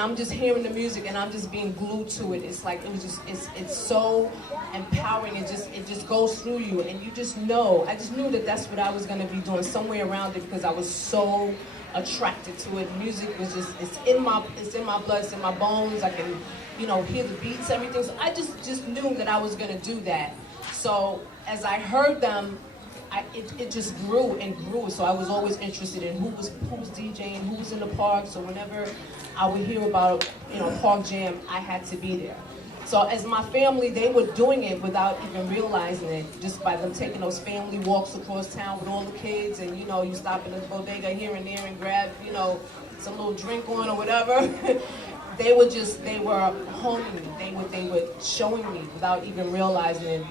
I'm just hearing the music and I'm just being glued to it. It's like, it's so empowering. It just goes through you, and you just know. I just knew that that's what I was gonna be doing somewhere around it, because I was so attracted to it. Music was it's in my blood, it's in my bones. I can, hear the beats, everything. So I just knew that I was gonna do that. So as I heard them, it just grew and grew. So I was always interested in who was DJing, who was in the park. So whenever I would hear about Park Jam, I had to be there. So as my family, they were doing it without even realizing it, just by them taking those family walks across town with all the kids, and you stop in the bodega here and there and grab some little drink on or whatever. They were honing me. They were showing me without even realizing it.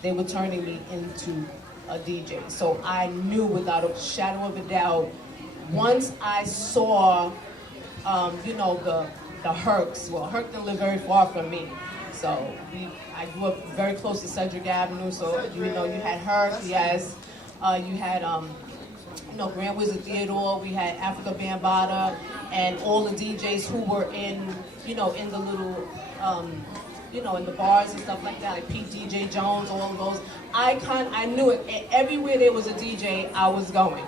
They were turning me into a DJ. So I knew without a shadow of a doubt, once I saw, the Hercs. Well, Herc didn't live very far from me. So I grew up very close to Cedric Avenue. So, you had Herc, yes. You had, Grand Wizard Theodore. We had Africa Bambaataa, and all the DJs who were in the little, in the bars and stuff like that, like Pete DJ Jones, all of those. I knew it. Everywhere there was a DJ, I was going.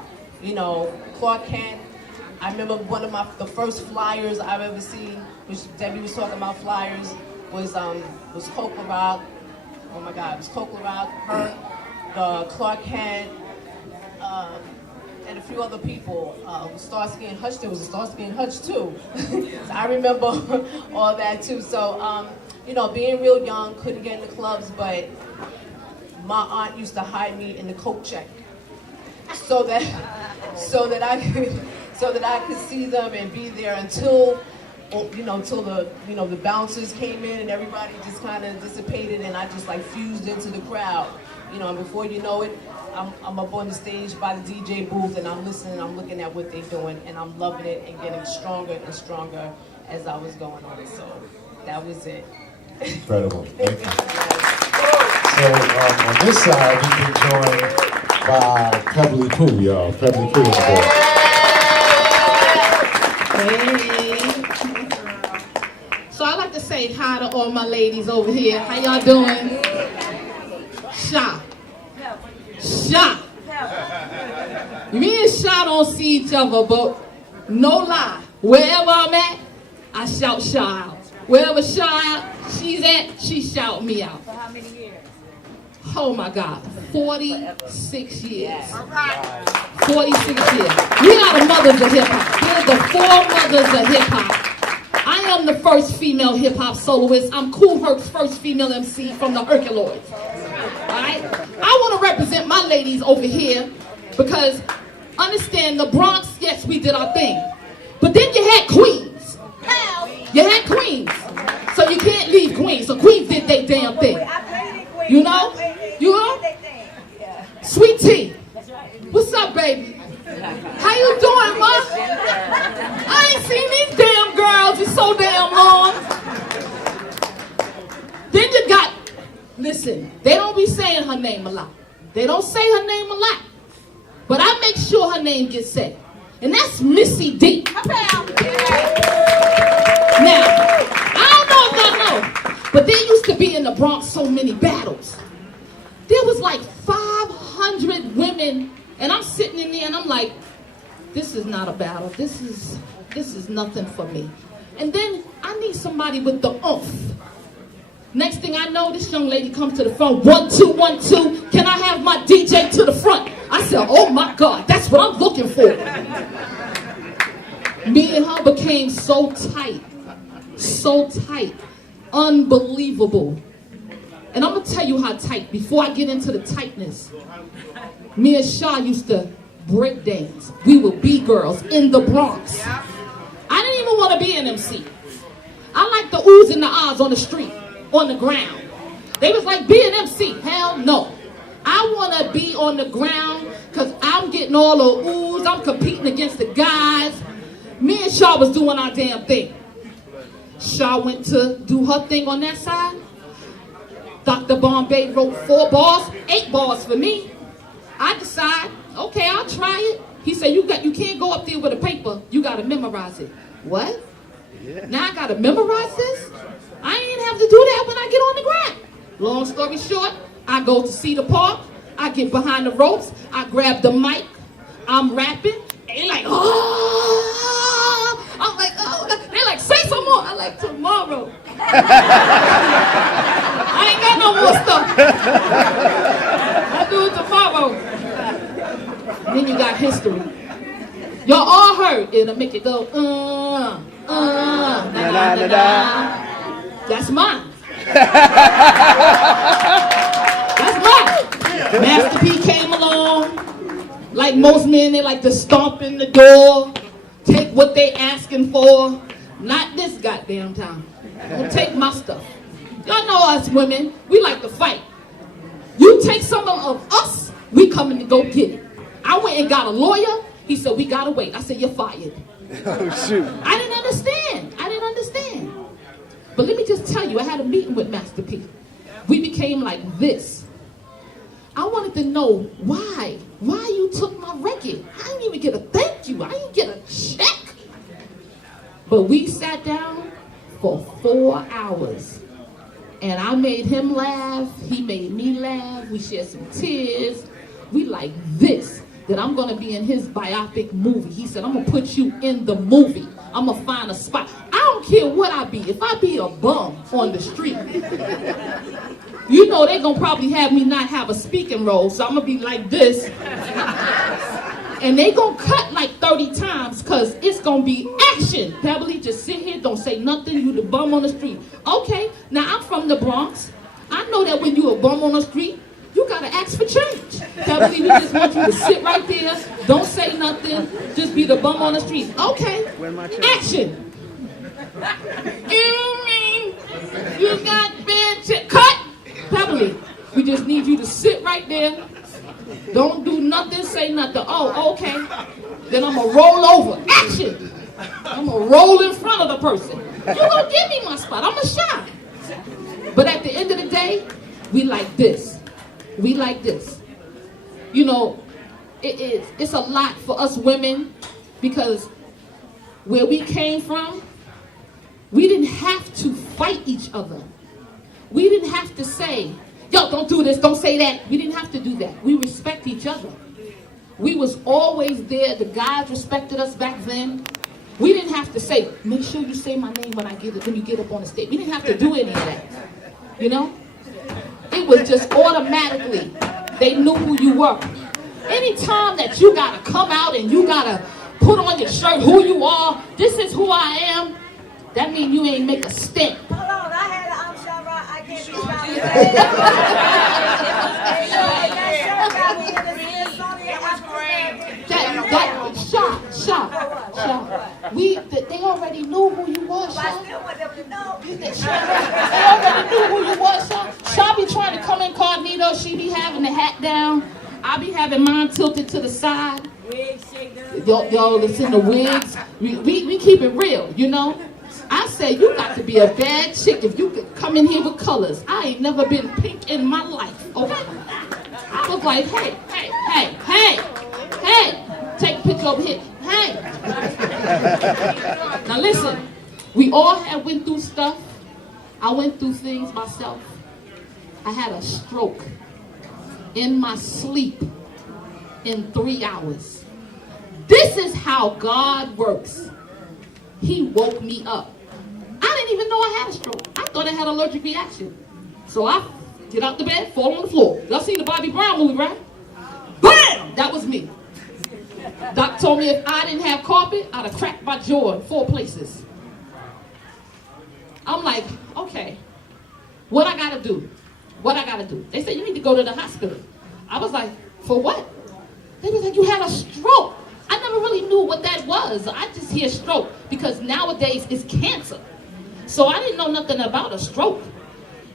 Clark Kent. I remember one of the first flyers I've ever seen, which Debbie was talking about flyers, was Coke La Rock. Oh my God, it was Coke La Rock, her, the Clark Kent, and a few other people. Starsky and Hutch. There was a Starsky and Hutch too. So I remember all that too. So being real young, couldn't get in the clubs, but my aunt used to hide me in the Coke check, so that I could see them and be there until till the bouncers came in and everybody just kind of dissipated, and I just like fused into the crowd. And before you know it, I'm up on the stage by the DJ booth, and I'm listening, I'm looking at what they're doing, and I'm loving it and getting stronger and stronger as I was going on. So that was it. Incredible. Thank you. So on this side, we've been joined by Pebbly Pooh, y'all. Pebbly Pooh is there. Hey. So I like to say hi to all my ladies over here. How y'all doing? Sha. Sha. Me and Sha don't see each other, but no lie. Wherever I'm at, I shout Sha out. Wherever Sha she's at, she shout me out. For how many years? Oh my God, 46 years. 46 years. We are the mothers of hip hop. We're the 4 mothers of hip hop. I am the first female hip hop soloist. I'm Kool Herc's first female MC from the Herculoids. Alright? I want to represent my ladies over here because understand the Bronx, yes, we did our thing. But then you had Queens. You had Queens. So you can't leave Queens. So Queens did their damn thing. You know? Sweet Tea. What's up, baby? How you doing, ma? I ain't seen these damn girls in so damn long. Then you got, listen, they don't be saying her name a lot. They don't say her name a lot. But I make sure her name gets said. And that's Missy D. Now, I don't know if y'all know, but there used to be in the Bronx so many battles. There was like 500 women, and I'm sitting in there and I'm like, this is not a battle. This is nothing for me. And then I need somebody with the oomph. Next thing I know, this young lady comes to the front. 1, 2, 1, 2. Can I have my DJ to the front? I said, oh my God, that's what I'm looking for. Me and her became so tight. So tight. Unbelievable. And I'm going to tell you how tight. Before I get into the tightness, me and Sha used to break dance. We were B-girls in the Bronx. I didn't even want to be an MC. I like the oohs and the ahs on the street, on the ground. They was like, be an MC. Hell no. I want to be on the ground because I'm getting all the oohs. I'm competing against the guys. Me and Sha was doing our damn thing. Sha went to do her thing on that side. Dr. Bombay wrote 4 bars, 8 bars for me. I decide, okay, I'll try it. He said, you can't go up there with a paper. You got to memorize it. What? Yeah. Now I got to memorize this? I ain't have to do that when I get on the ground. Long story short, I go to Cedar Park. I get behind the ropes. I grab the mic. I'm rapping. And they're like, oh. I'm like, oh. They're like, say some more. I'm like, tomorrow. I ain't got no more stuff. I'll do it tomorrow. Then you got history. Y'all all heard it'll make it go, na, na, na, na. That's mine. That's mine. Master P came along. Like most men, they like to stomp in the door, take what they asking for. Not this goddamn time. Don't take my stuff. Y'all know us women, we like to fight. You take some of us, we coming to go get it. I went and got a lawyer. He said, we gotta wait. I said, you're fired. Oh, shoot. I didn't understand. But let me just tell you, I had a meeting with Master P. We became like this. I wanted to know why you took my record. I didn't even get a thank you. I didn't get a check. But we sat down for 4 hours. And I made him laugh. He made me laugh. We shared some tears. We like this, that I'm going to be in his biopic movie. He said, I'm going to put you in the movie. I'm going to find a spot. I don't care what I be. If I be a bum on the street, you know they're going to probably have me not have a speaking role. So I'm going to be like this. And they going to cut like 30 times because it's going to be action. Pebbly, just sit here, don't say nothing. You the bum on the street. Okay, now I'm from the Bronx. I know that when you a bum on the street, you got to ask for change. Pebbly, we just want you to sit right there. Don't say nothing. Just be the bum on the street. Okay, action. You mean you got bad shit? Cut! Beverly, we just need you to sit right there. Don't do nothing, say nothing. Oh, okay. Then I'm going to roll over. Action! I'm going to roll in front of the person. You're going to give me my spot. I'm going to shine. But at the end of the day, we like this. We like this. You know, it's a lot for us women because where we came from, we didn't have to fight each other. We didn't have to say, yo, don't do this, don't say that. We didn't have to do that. We respect each other. We was always there. The guys respected us back then. We didn't have to say, make sure you say my name when you get up on the stage. We didn't have to do any of that. You know? It was just automatically. They knew who you were. Anytime that you gotta come out and you gotta put on your shirt who you are, this is who I am, that means you ain't make a stink. Hold on, I had an Shara, I can't Shop. They already knew who you was, Shop. They already knew who you was, Shop. Shop be trying to come incognito. She be having the hat down. I be having mine tilted to the side. Yo, listen, the wigs. We keep it real, you know. I say you got to be a bad chick if you could come in here with colors. I ain't never been pink in my life, okay? I was like, hey, take a picture over here. Hey. Now listen, we all have went through stuff. I went through things myself. I had a stroke in my sleep in 3 hours. This is how God works. He woke me up. I didn't even know I had a stroke. I thought I had an allergic reaction. So I get out the bed, fall on the floor. Y'all seen the Bobby Brown movie, right? Bam! That was me. Doc told me if I didn't have carpet, I'd have cracked my jaw in 4 places. I'm like, okay, what I gotta do? They said, you need to go to the hospital. I was like, for what? They was like, you had a stroke. I never really knew what that was. I just hear stroke because nowadays it's cancer. So I didn't know nothing about a stroke.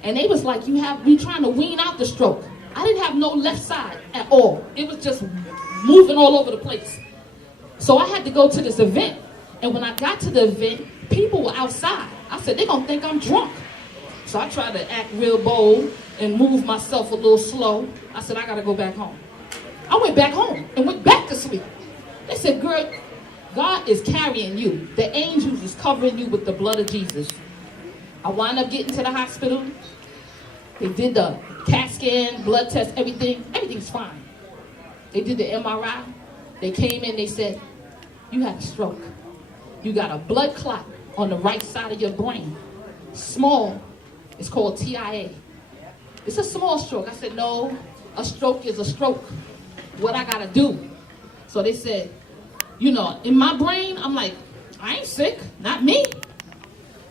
And they was like, we trying to wean out the stroke. I didn't have no left side at all. It was just moving all over the place. So I had to go to this event. And when I got to the event, people were outside. I said, they're going to think I'm drunk. So I tried to act real bold and move myself a little slow. I said, I got to go back home. I went back home and went back to sleep. They said, girl, God is carrying you. The angels is covering you with the blood of Jesus. I wound up getting to the hospital. They did the CAT scan, blood test, everything. Everything's fine. They did the MRI. They came in, they said, you had a stroke. You got a blood clot on the right side of your brain. Small. It's called TIA. It's a small stroke. I said, no, a stroke is a stroke. What I gotta do? So they said, you know, in my brain, I'm like, I ain't sick, not me.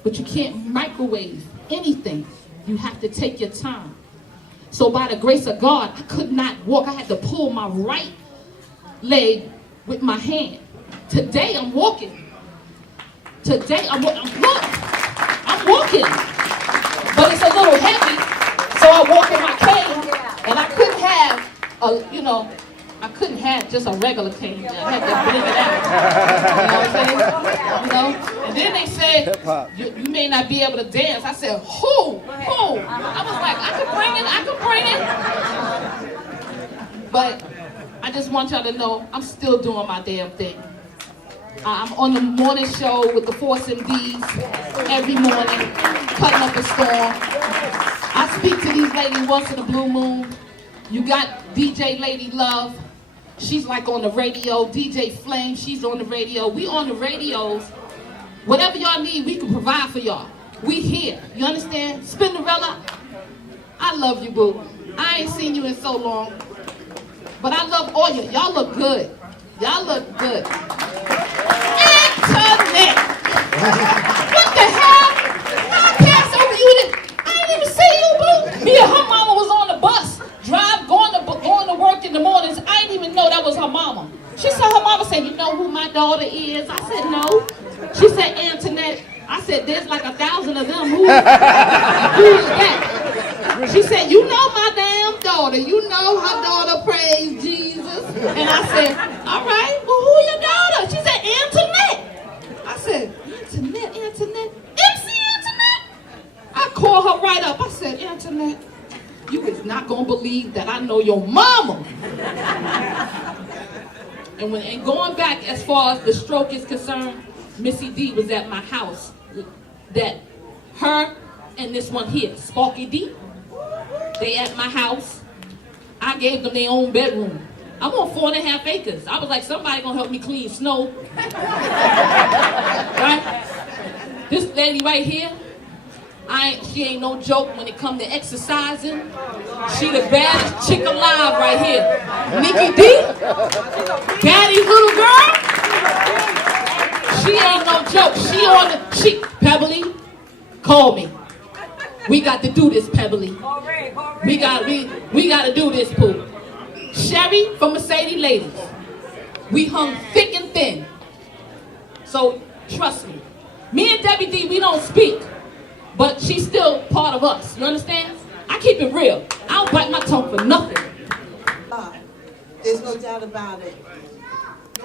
But you can't microwave anything. You have to take your time. So by the grace of God, I could not walk. I had to pull my right leg with my hand. Today I'm walking. I'm walking. But it's a little heavy. So I walk in my cane. And I couldn't have, I couldn't have just a regular cane. I had to bring it out. You know what I'm saying? You know? And then they said, you may not be able to dance. I said, who? I was like, I could bring it. But I just want y'all to know, I'm still doing my damn thing. I'm on the morning show with the Force MDs every morning, cutting up a storm. I speak to these ladies once in a blue moon. You got DJ Lady Love. She's like on the radio. DJ Flame, she's on the radio. We on the radios. Whatever y'all need, we can provide for y'all. We here. You understand? Spinderella, I love you, boo. I ain't seen you in so long. But I love all you. Y'all look good. Y'all look good. Antoinette! What the hell? I passed over you. I didn't even see you, boo. Me and her mama was on the bus. Going to work in the mornings. I didn't even know that was her mama. She said her mama said, you know who my daughter is? I said, no. She said, Antoinette. I said, there's like 1,000 of them. Who's that? She said, you know my damn daughter. You know her daughter praise Jesus. And I said, all right, well, who your daughter? She said, Antoinette. I said, Antoinette? MC Antoinette? I called her right up. I said, Antoinette, you is not going to believe that I know your mama. And going back as far as the stroke is concerned, Missy D was at my house. That her and this one here, Sparky D, they at my house. I gave them their own bedroom. I'm on 4.5 acres. I was like, somebody gonna help me clean snow. Right? This lady right here, she ain't no joke when it come to exercising. She the baddest chick alive right here. Nikki D, Daddy's little girl. She ain't no joke. Pebbly, call me. We got to do this, Pebbly. We got to do this, Pooh. Sherry from Mercedes Ladies. We hung thick and thin. So trust me. Me and Debbie D, we don't speak, but she's still part of us. You understand? I keep it real. I don't bite my tongue for nothing. There's no doubt about it.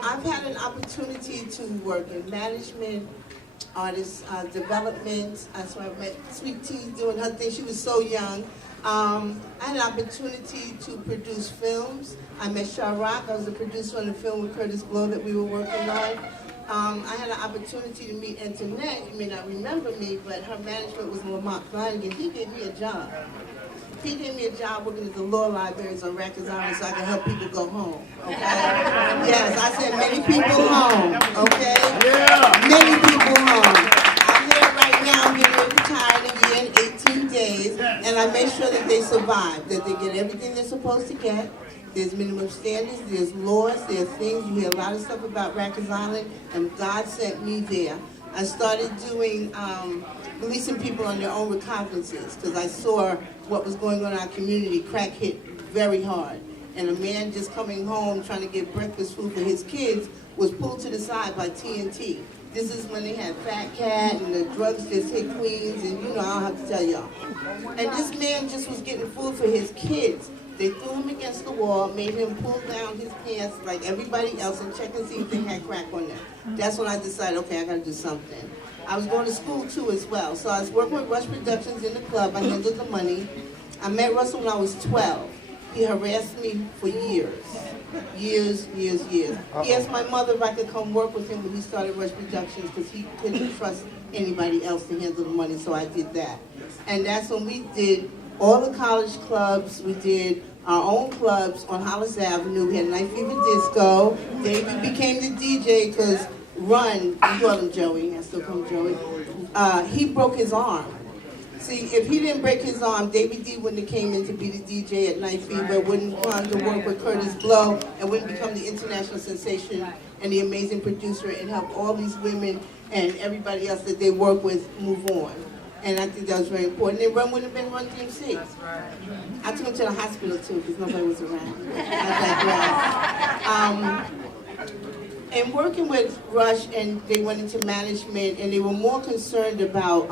I've had an opportunity to work in management, artist development. That's why I met Sweet Tea doing her thing. She was so young. I had an opportunity to produce films. I met Shaw Rock. I was the producer on the film with Curtis Blow that we were working on. I had an opportunity to meet Antoinette. You may not remember me, but her management was Lamont Flanagan. He gave me a job. He gave me a job working at the law libraries on Rikers Island so I could help people go home, okay? Yes, I said many people home, okay? Yeah. Many people home. I'm there right now, I'm getting ready to retire in a year and 18 days, and I make sure that they survive, that they get everything they're supposed to get. There's minimum standards, there's laws, there's things. You hear a lot of stuff about Rikers Island, and God sent me there. I started doing, releasing people on their own recognizances because I saw what was going on in our community. Crack hit very hard. And a man just coming home trying to get breakfast food for his kids was pulled to the side by TNT. This is when they had Fat Cat and the drugs just hit Queens, and you know, I don't have to tell y'all. And this man just was getting food for his kids. They threw him against the wall, made him pull down his pants like everybody else and check and see if they had crack on them. That's when I decided, okay, I gotta do something. I was going to school too as well. So I was working with Rush Productions in the club. I handled the money. I met Russell when I was 12. He harassed me for years. Years. He asked my mother if I could come work with him when he started Rush Productions because he couldn't trust anybody else to handle the money, so I did that. And that's when we did all the college clubs. We did our own clubs on Hollis Avenue. We had Night Fever Disco. David became the DJ because Run, we call him Joey, I still call him Joey, he broke his arm. See, if he didn't break his arm, David D wouldn't have came in to be the DJ at Night Fever, wouldn't come to work with Curtis Blow, and wouldn't become the international sensation and the amazing producer and help all these women and everybody else that they work with move on. And I think that was very important. And Run wouldn't have been Run DMC. I took him to the hospital too because nobody was around. I digress. And working with Rush, and they went into management, and they were more concerned about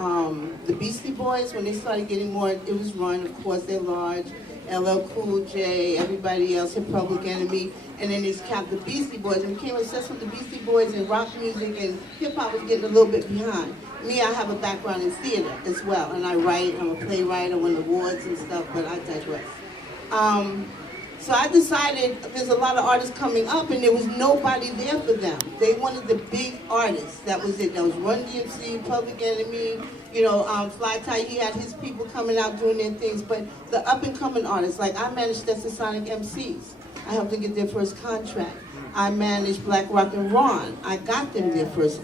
the Beastie Boys when they started getting more. It was Run, of course, they're large. LL Cool J, everybody else, Hip Public Enemy, and then they capped the Beastie Boys and became obsessed with the Beastie Boys and rock music, and hip hop was getting a little bit behind. Me, I have a background in theater as well, and I write. I'm a playwright. I win awards and stuff, but I digress. So I decided there's a lot of artists coming up, and there was nobody there for them. They wanted the big artists. That was it. That was Run DMC, Public Enemy, you know, Fly Tie. He had his people coming out doing their things. But the up-and-coming artists, like I managed Stetsasonic MCs. I helped them get their first contract. I managed Black Rock and Ron. I got them their first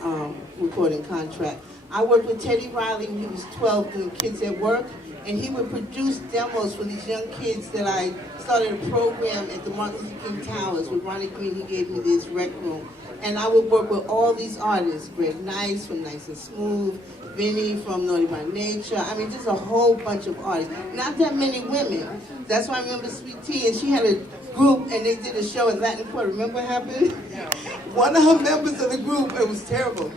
recording contract. I worked with Teddy Riley when he was 12 doing Kids at Work. And he would produce demos for these young kids that I started a program at the Martin Luther King Towers with Ronnie Green. He gave me this rec room. And I would work with all these artists, Greg Nice from Nice and Smooth, Vinny from Naughty by Nature. I mean, just a whole bunch of artists. Not that many women. That's why I remember Sweet Tea, and she had a group, and they did a show at Latin Quarter. Remember what happened? One of her members of the group, it was terrible.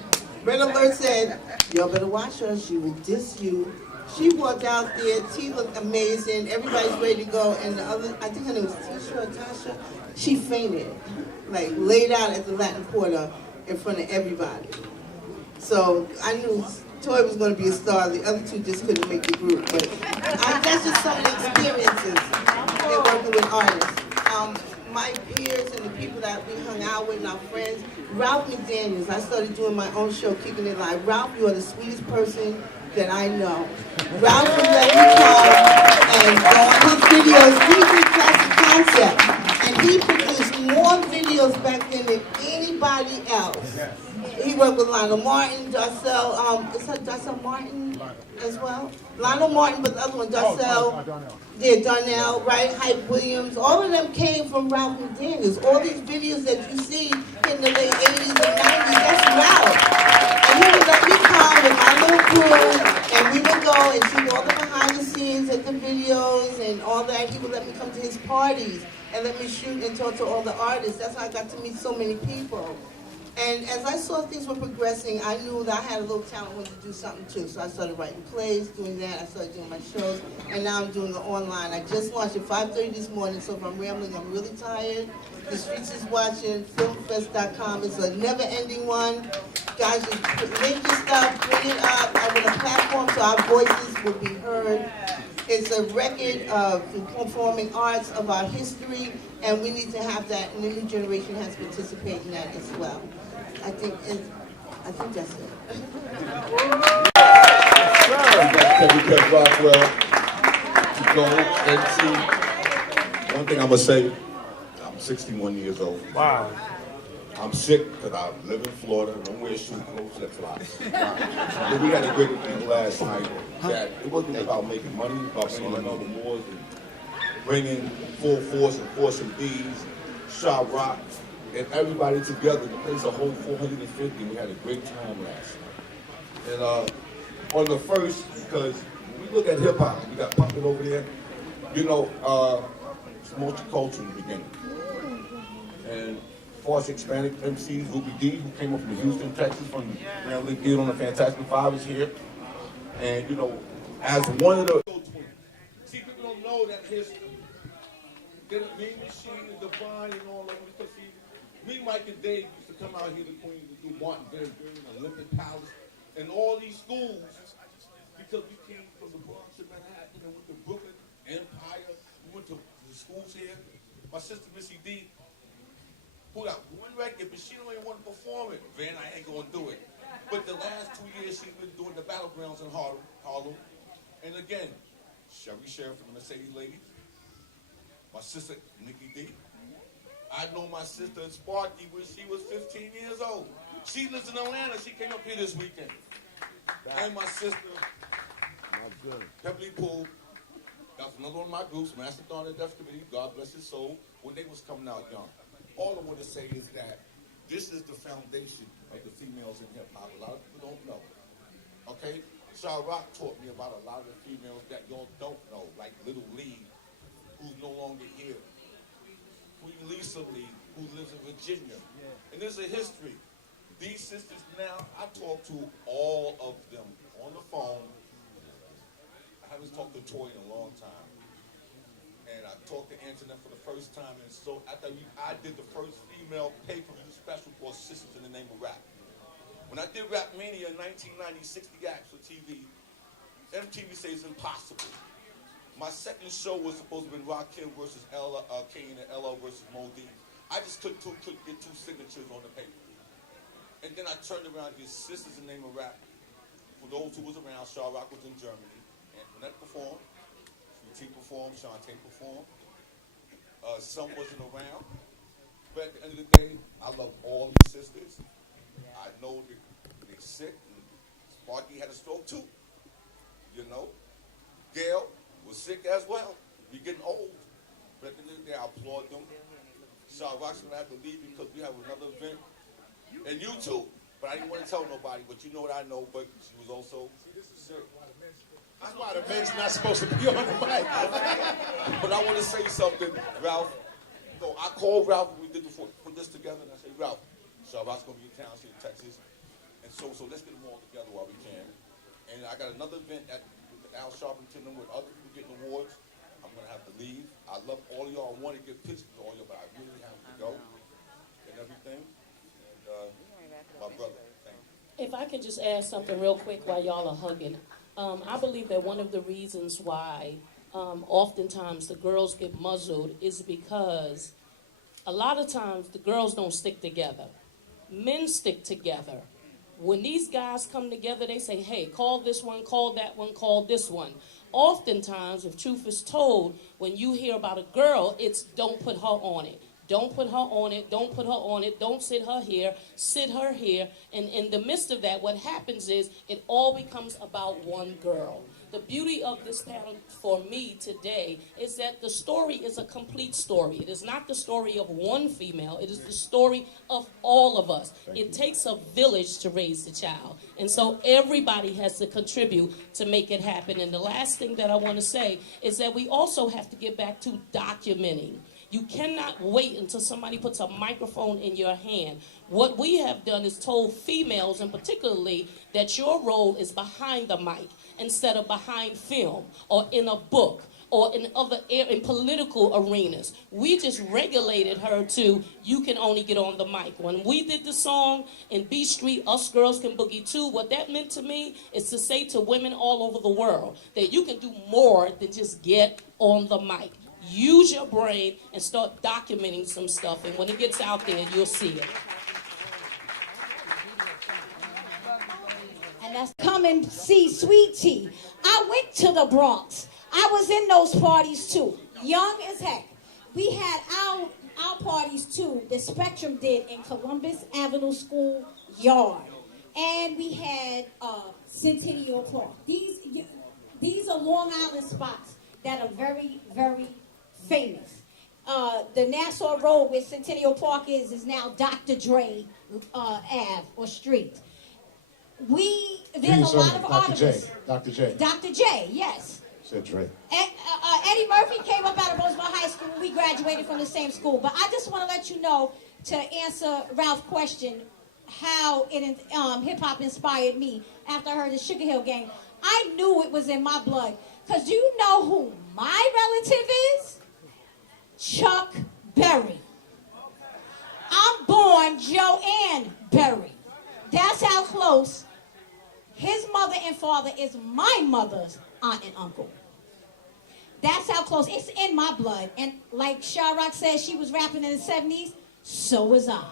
Red Alert said, y'all better watch her, she will diss you. She walked out there, T looked amazing, everybody's ready to go, and the other, I think her name was Tisha or Tasha, she fainted, like laid out at the Latin Quarter in front of everybody. So I knew Toy was going to be a star, the other two just couldn't make the group, but that's just some of the experiences in working with artists. My peers and the people that we hung out with and our friends, Ralph McDaniels, I started doing my own show, Kicking It Live. Ralph, you are the sweetest person that I know. Ralph would let me come and his videos, he did Classic Concept, and he produced more videos back then than anybody else. He worked with Lionel Martin, Darcel, is that Darcel Martin as well? Lionel Martin, but the other one, Darcel. Yeah, Darnell, right? Hype Williams. All of them came from Ralph McDaniels. All these videos that you see in the late 80s and 90s, that's Ralph. And he would let me come with my little crew, and we would go and shoot all the behind the scenes at the videos and all that. He would let me come to his parties and let me shoot and talk to all the artists. That's how I got to meet so many people. And as I saw things were progressing, I knew that I had a little talent, wanted to do something too. So I started writing plays, doing that. I started doing my shows, and now I'm doing the online. I just launched at 5:30 this morning, so if I'm rambling, I'm really tired. The Streets is watching. Filmfest.com is a never-ending one. Guys, just link your stuff, bring it up. I want a platform so our voices will be heard. It's a record of the performing arts of our history, and we need to have that, and the new generation has to participate in that as well. I think that's it. Kevin Rockwell, MC. One thing I'm gonna say, I'm 61 years old. Wow. I'm sick because I live in Florida, don't wear shoes, no flip-flops. But we had a great meeting last night that it wasn't about making money, it was about bringing another more and bringing Full Force and Force and D's, Sha Rock, and everybody together. The place a whole 450. We had a great time last night. And on the first, because when we look at hip hop, we got Puppet over there. You know, it's multicultural in the beginning. And as far as Hispanic MCs, Ruby D, who came up from Houston, Texas, from Maryland, Theater on the Fantastic Five is here. And you know, as one of the see, people don't know that history. Then Mean Machine and Divine and all of them, because see, me, Mike, and Dave used to come out here to Queens to do Martin Van Buren, Olympic Palace, and all these schools, because we came from the Bronx and Manhattan and went to Brooklyn, Empire, we went to the schools here. My sister Missy D put out one record, but she don't even want to perform it. Van, I ain't gonna do it. But the last 2 years she's been doing the battlegrounds in Harlem. And again, Sherry Sheriff from the Mercedes Ladies. My sister, Nikki D. I know my sister Sparky when she was 15 years old. She lives in Atlanta. She came up here this weekend. And my sister, Pebbly Pool, that's another one of my groups, Master Dawn and Deaf Committee, God bless his soul, when they was coming out young. All I want to say is that this is the foundation of the females in hip-hop. A lot of people don't know. Okay? Sha Rock taught me about a lot of the females that y'all don't know, like Little Lee, who's no longer here. Queen Lisa Lee, who lives in Virginia. And there's a history. These sisters now, I talk to all of them on the phone. I haven't talked to Toy in a long time. And I talked to Antoinette for the first time. And so after I did the first female pay-per-view special called Sisters in the Name of Rap. When I did Rap Mania in 1990, 60 acts for TV, MTV says it's impossible. My second show was supposed to be Rakim versus Kane and LL versus Mo D. I just couldn't get two signatures on the paper. And then I turned around and did Sisters in the Name of Rap. For those who was around, Sha Rock was in Germany. Antoinette performed. T performed. Shantae performed. Some wasn't around. But at the end of the day, I love all these sisters. I know that they're sick. Sparky had a stroke too. You know? Gail was sick as well. We're getting old. But at the end of the day, I applaud them. Sha Rock's gonna have to leave because we have another event. And you too. But I didn't want to tell nobody, but you know what I know, but she was also sick. That's why the men's not supposed to be on the mic. But I want to say something, Ralph. So I called Ralph when we did put this together, and I said, Ralph, Sha Rock's gonna be in town, she's in Texas. And And so let's get them all together while we can. And I got another event at Al Sharpton with other people getting awards. I'm gonna have to leave. I love all of y'all. I want to get pictures of all y'all, but I really have to go and everything. And my brother, thank you. If I could just add something real quick while y'all are hugging. I believe that one of the reasons why oftentimes the girls get muzzled is because a lot of times the girls don't stick together. Men stick together. When these guys come together, they say, hey, call this one, call that one, call this one. Oftentimes, if truth is told, when you hear about a girl, it's don't put her on it. Don't put her on it. Don't put her on it. Don't sit her here. Sit her here. And in the midst of that, what happens is it all becomes about one girl. The beauty of this panel for me today is that the story is a complete story. It is not the story of one female. It is the story of all of us. It takes a village to raise the child. And so everybody has to contribute to make it happen. And the last thing that I want to say is that we also have to get back to documenting. You cannot wait until somebody puts a microphone in your hand. What we have done is told females, and particularly, that your role is behind the mic instead of behind film or in a book or in political arenas. We just regulated her to, you can only get on the mic. When we did the song in B Street, Us Girls Can Boogie Too, what that meant to me is to say to women all over the world that you can do more than just get on the mic. Use your brain and start documenting some stuff, and when it gets out there, you'll see it. And that's come and see Sweet Tea. I went to the Bronx. I was in those parties too, young as heck. We had our parties too, the Spectrum did in Columbus Avenue School Yard. And we had Centennial Park. These are Long Island spots that are very, very famous. The Nassau Road where Centennial Park is now Dr. Dre Ave or Street. There's a lot of artists. Dr. J. Dr. J, yes. Said Dre. Eddie Murphy came up out of Roosevelt High School. We graduated from the same school. But I just want to let you know, to answer Ralph's question, how hip-hop inspired me after I heard the Sugar Hill Gang. I knew it was in my blood. Because you know who my relative is? Chuck Berry. I'm born Joanne Berry. That's how close his mother and father is my mother's aunt and uncle. That's how close. It's in my blood. And like Sha-Rock said, she was rapping in the 70s. So was I.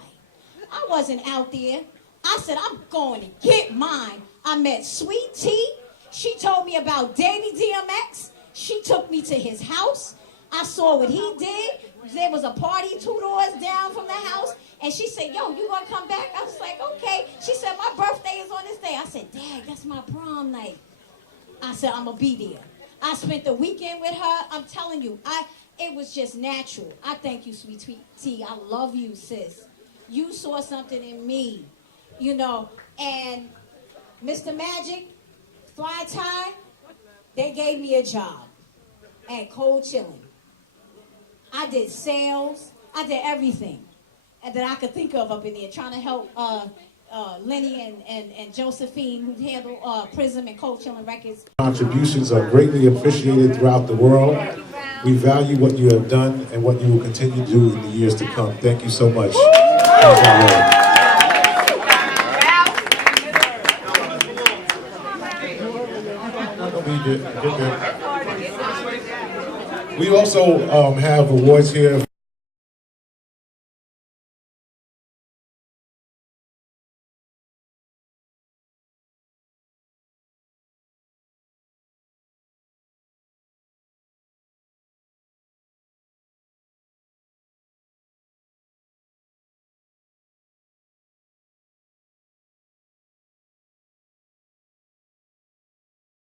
I wasn't out there. I said, I'm going to get mine. I met Sweet Tea. She told me about Davey DMX. She took me to his house. I saw what he did. There was a party 2 doors down from the house. And she said, yo, you gonna come back? I was like, okay. She said, my birthday is on this day. I said, Dad, that's my prom night. I said, I'm gonna be there. I spent the weekend with her. I'm telling you, it was just natural. I thank you, Sweet Tea. I love you, sis. You saw something in me, you know. And Mr. Magic, Fly Tie, they gave me a job at Cold Chillin'. I did sales. I did everything that I could think of up in there, trying to help Lenny and Josephine, who handle Prism and Cold Chillin' Records. Contributions are greatly appreciated throughout the world. We value what you have done and what you will continue to do in the years to come. Thank you so much. We also have awards here.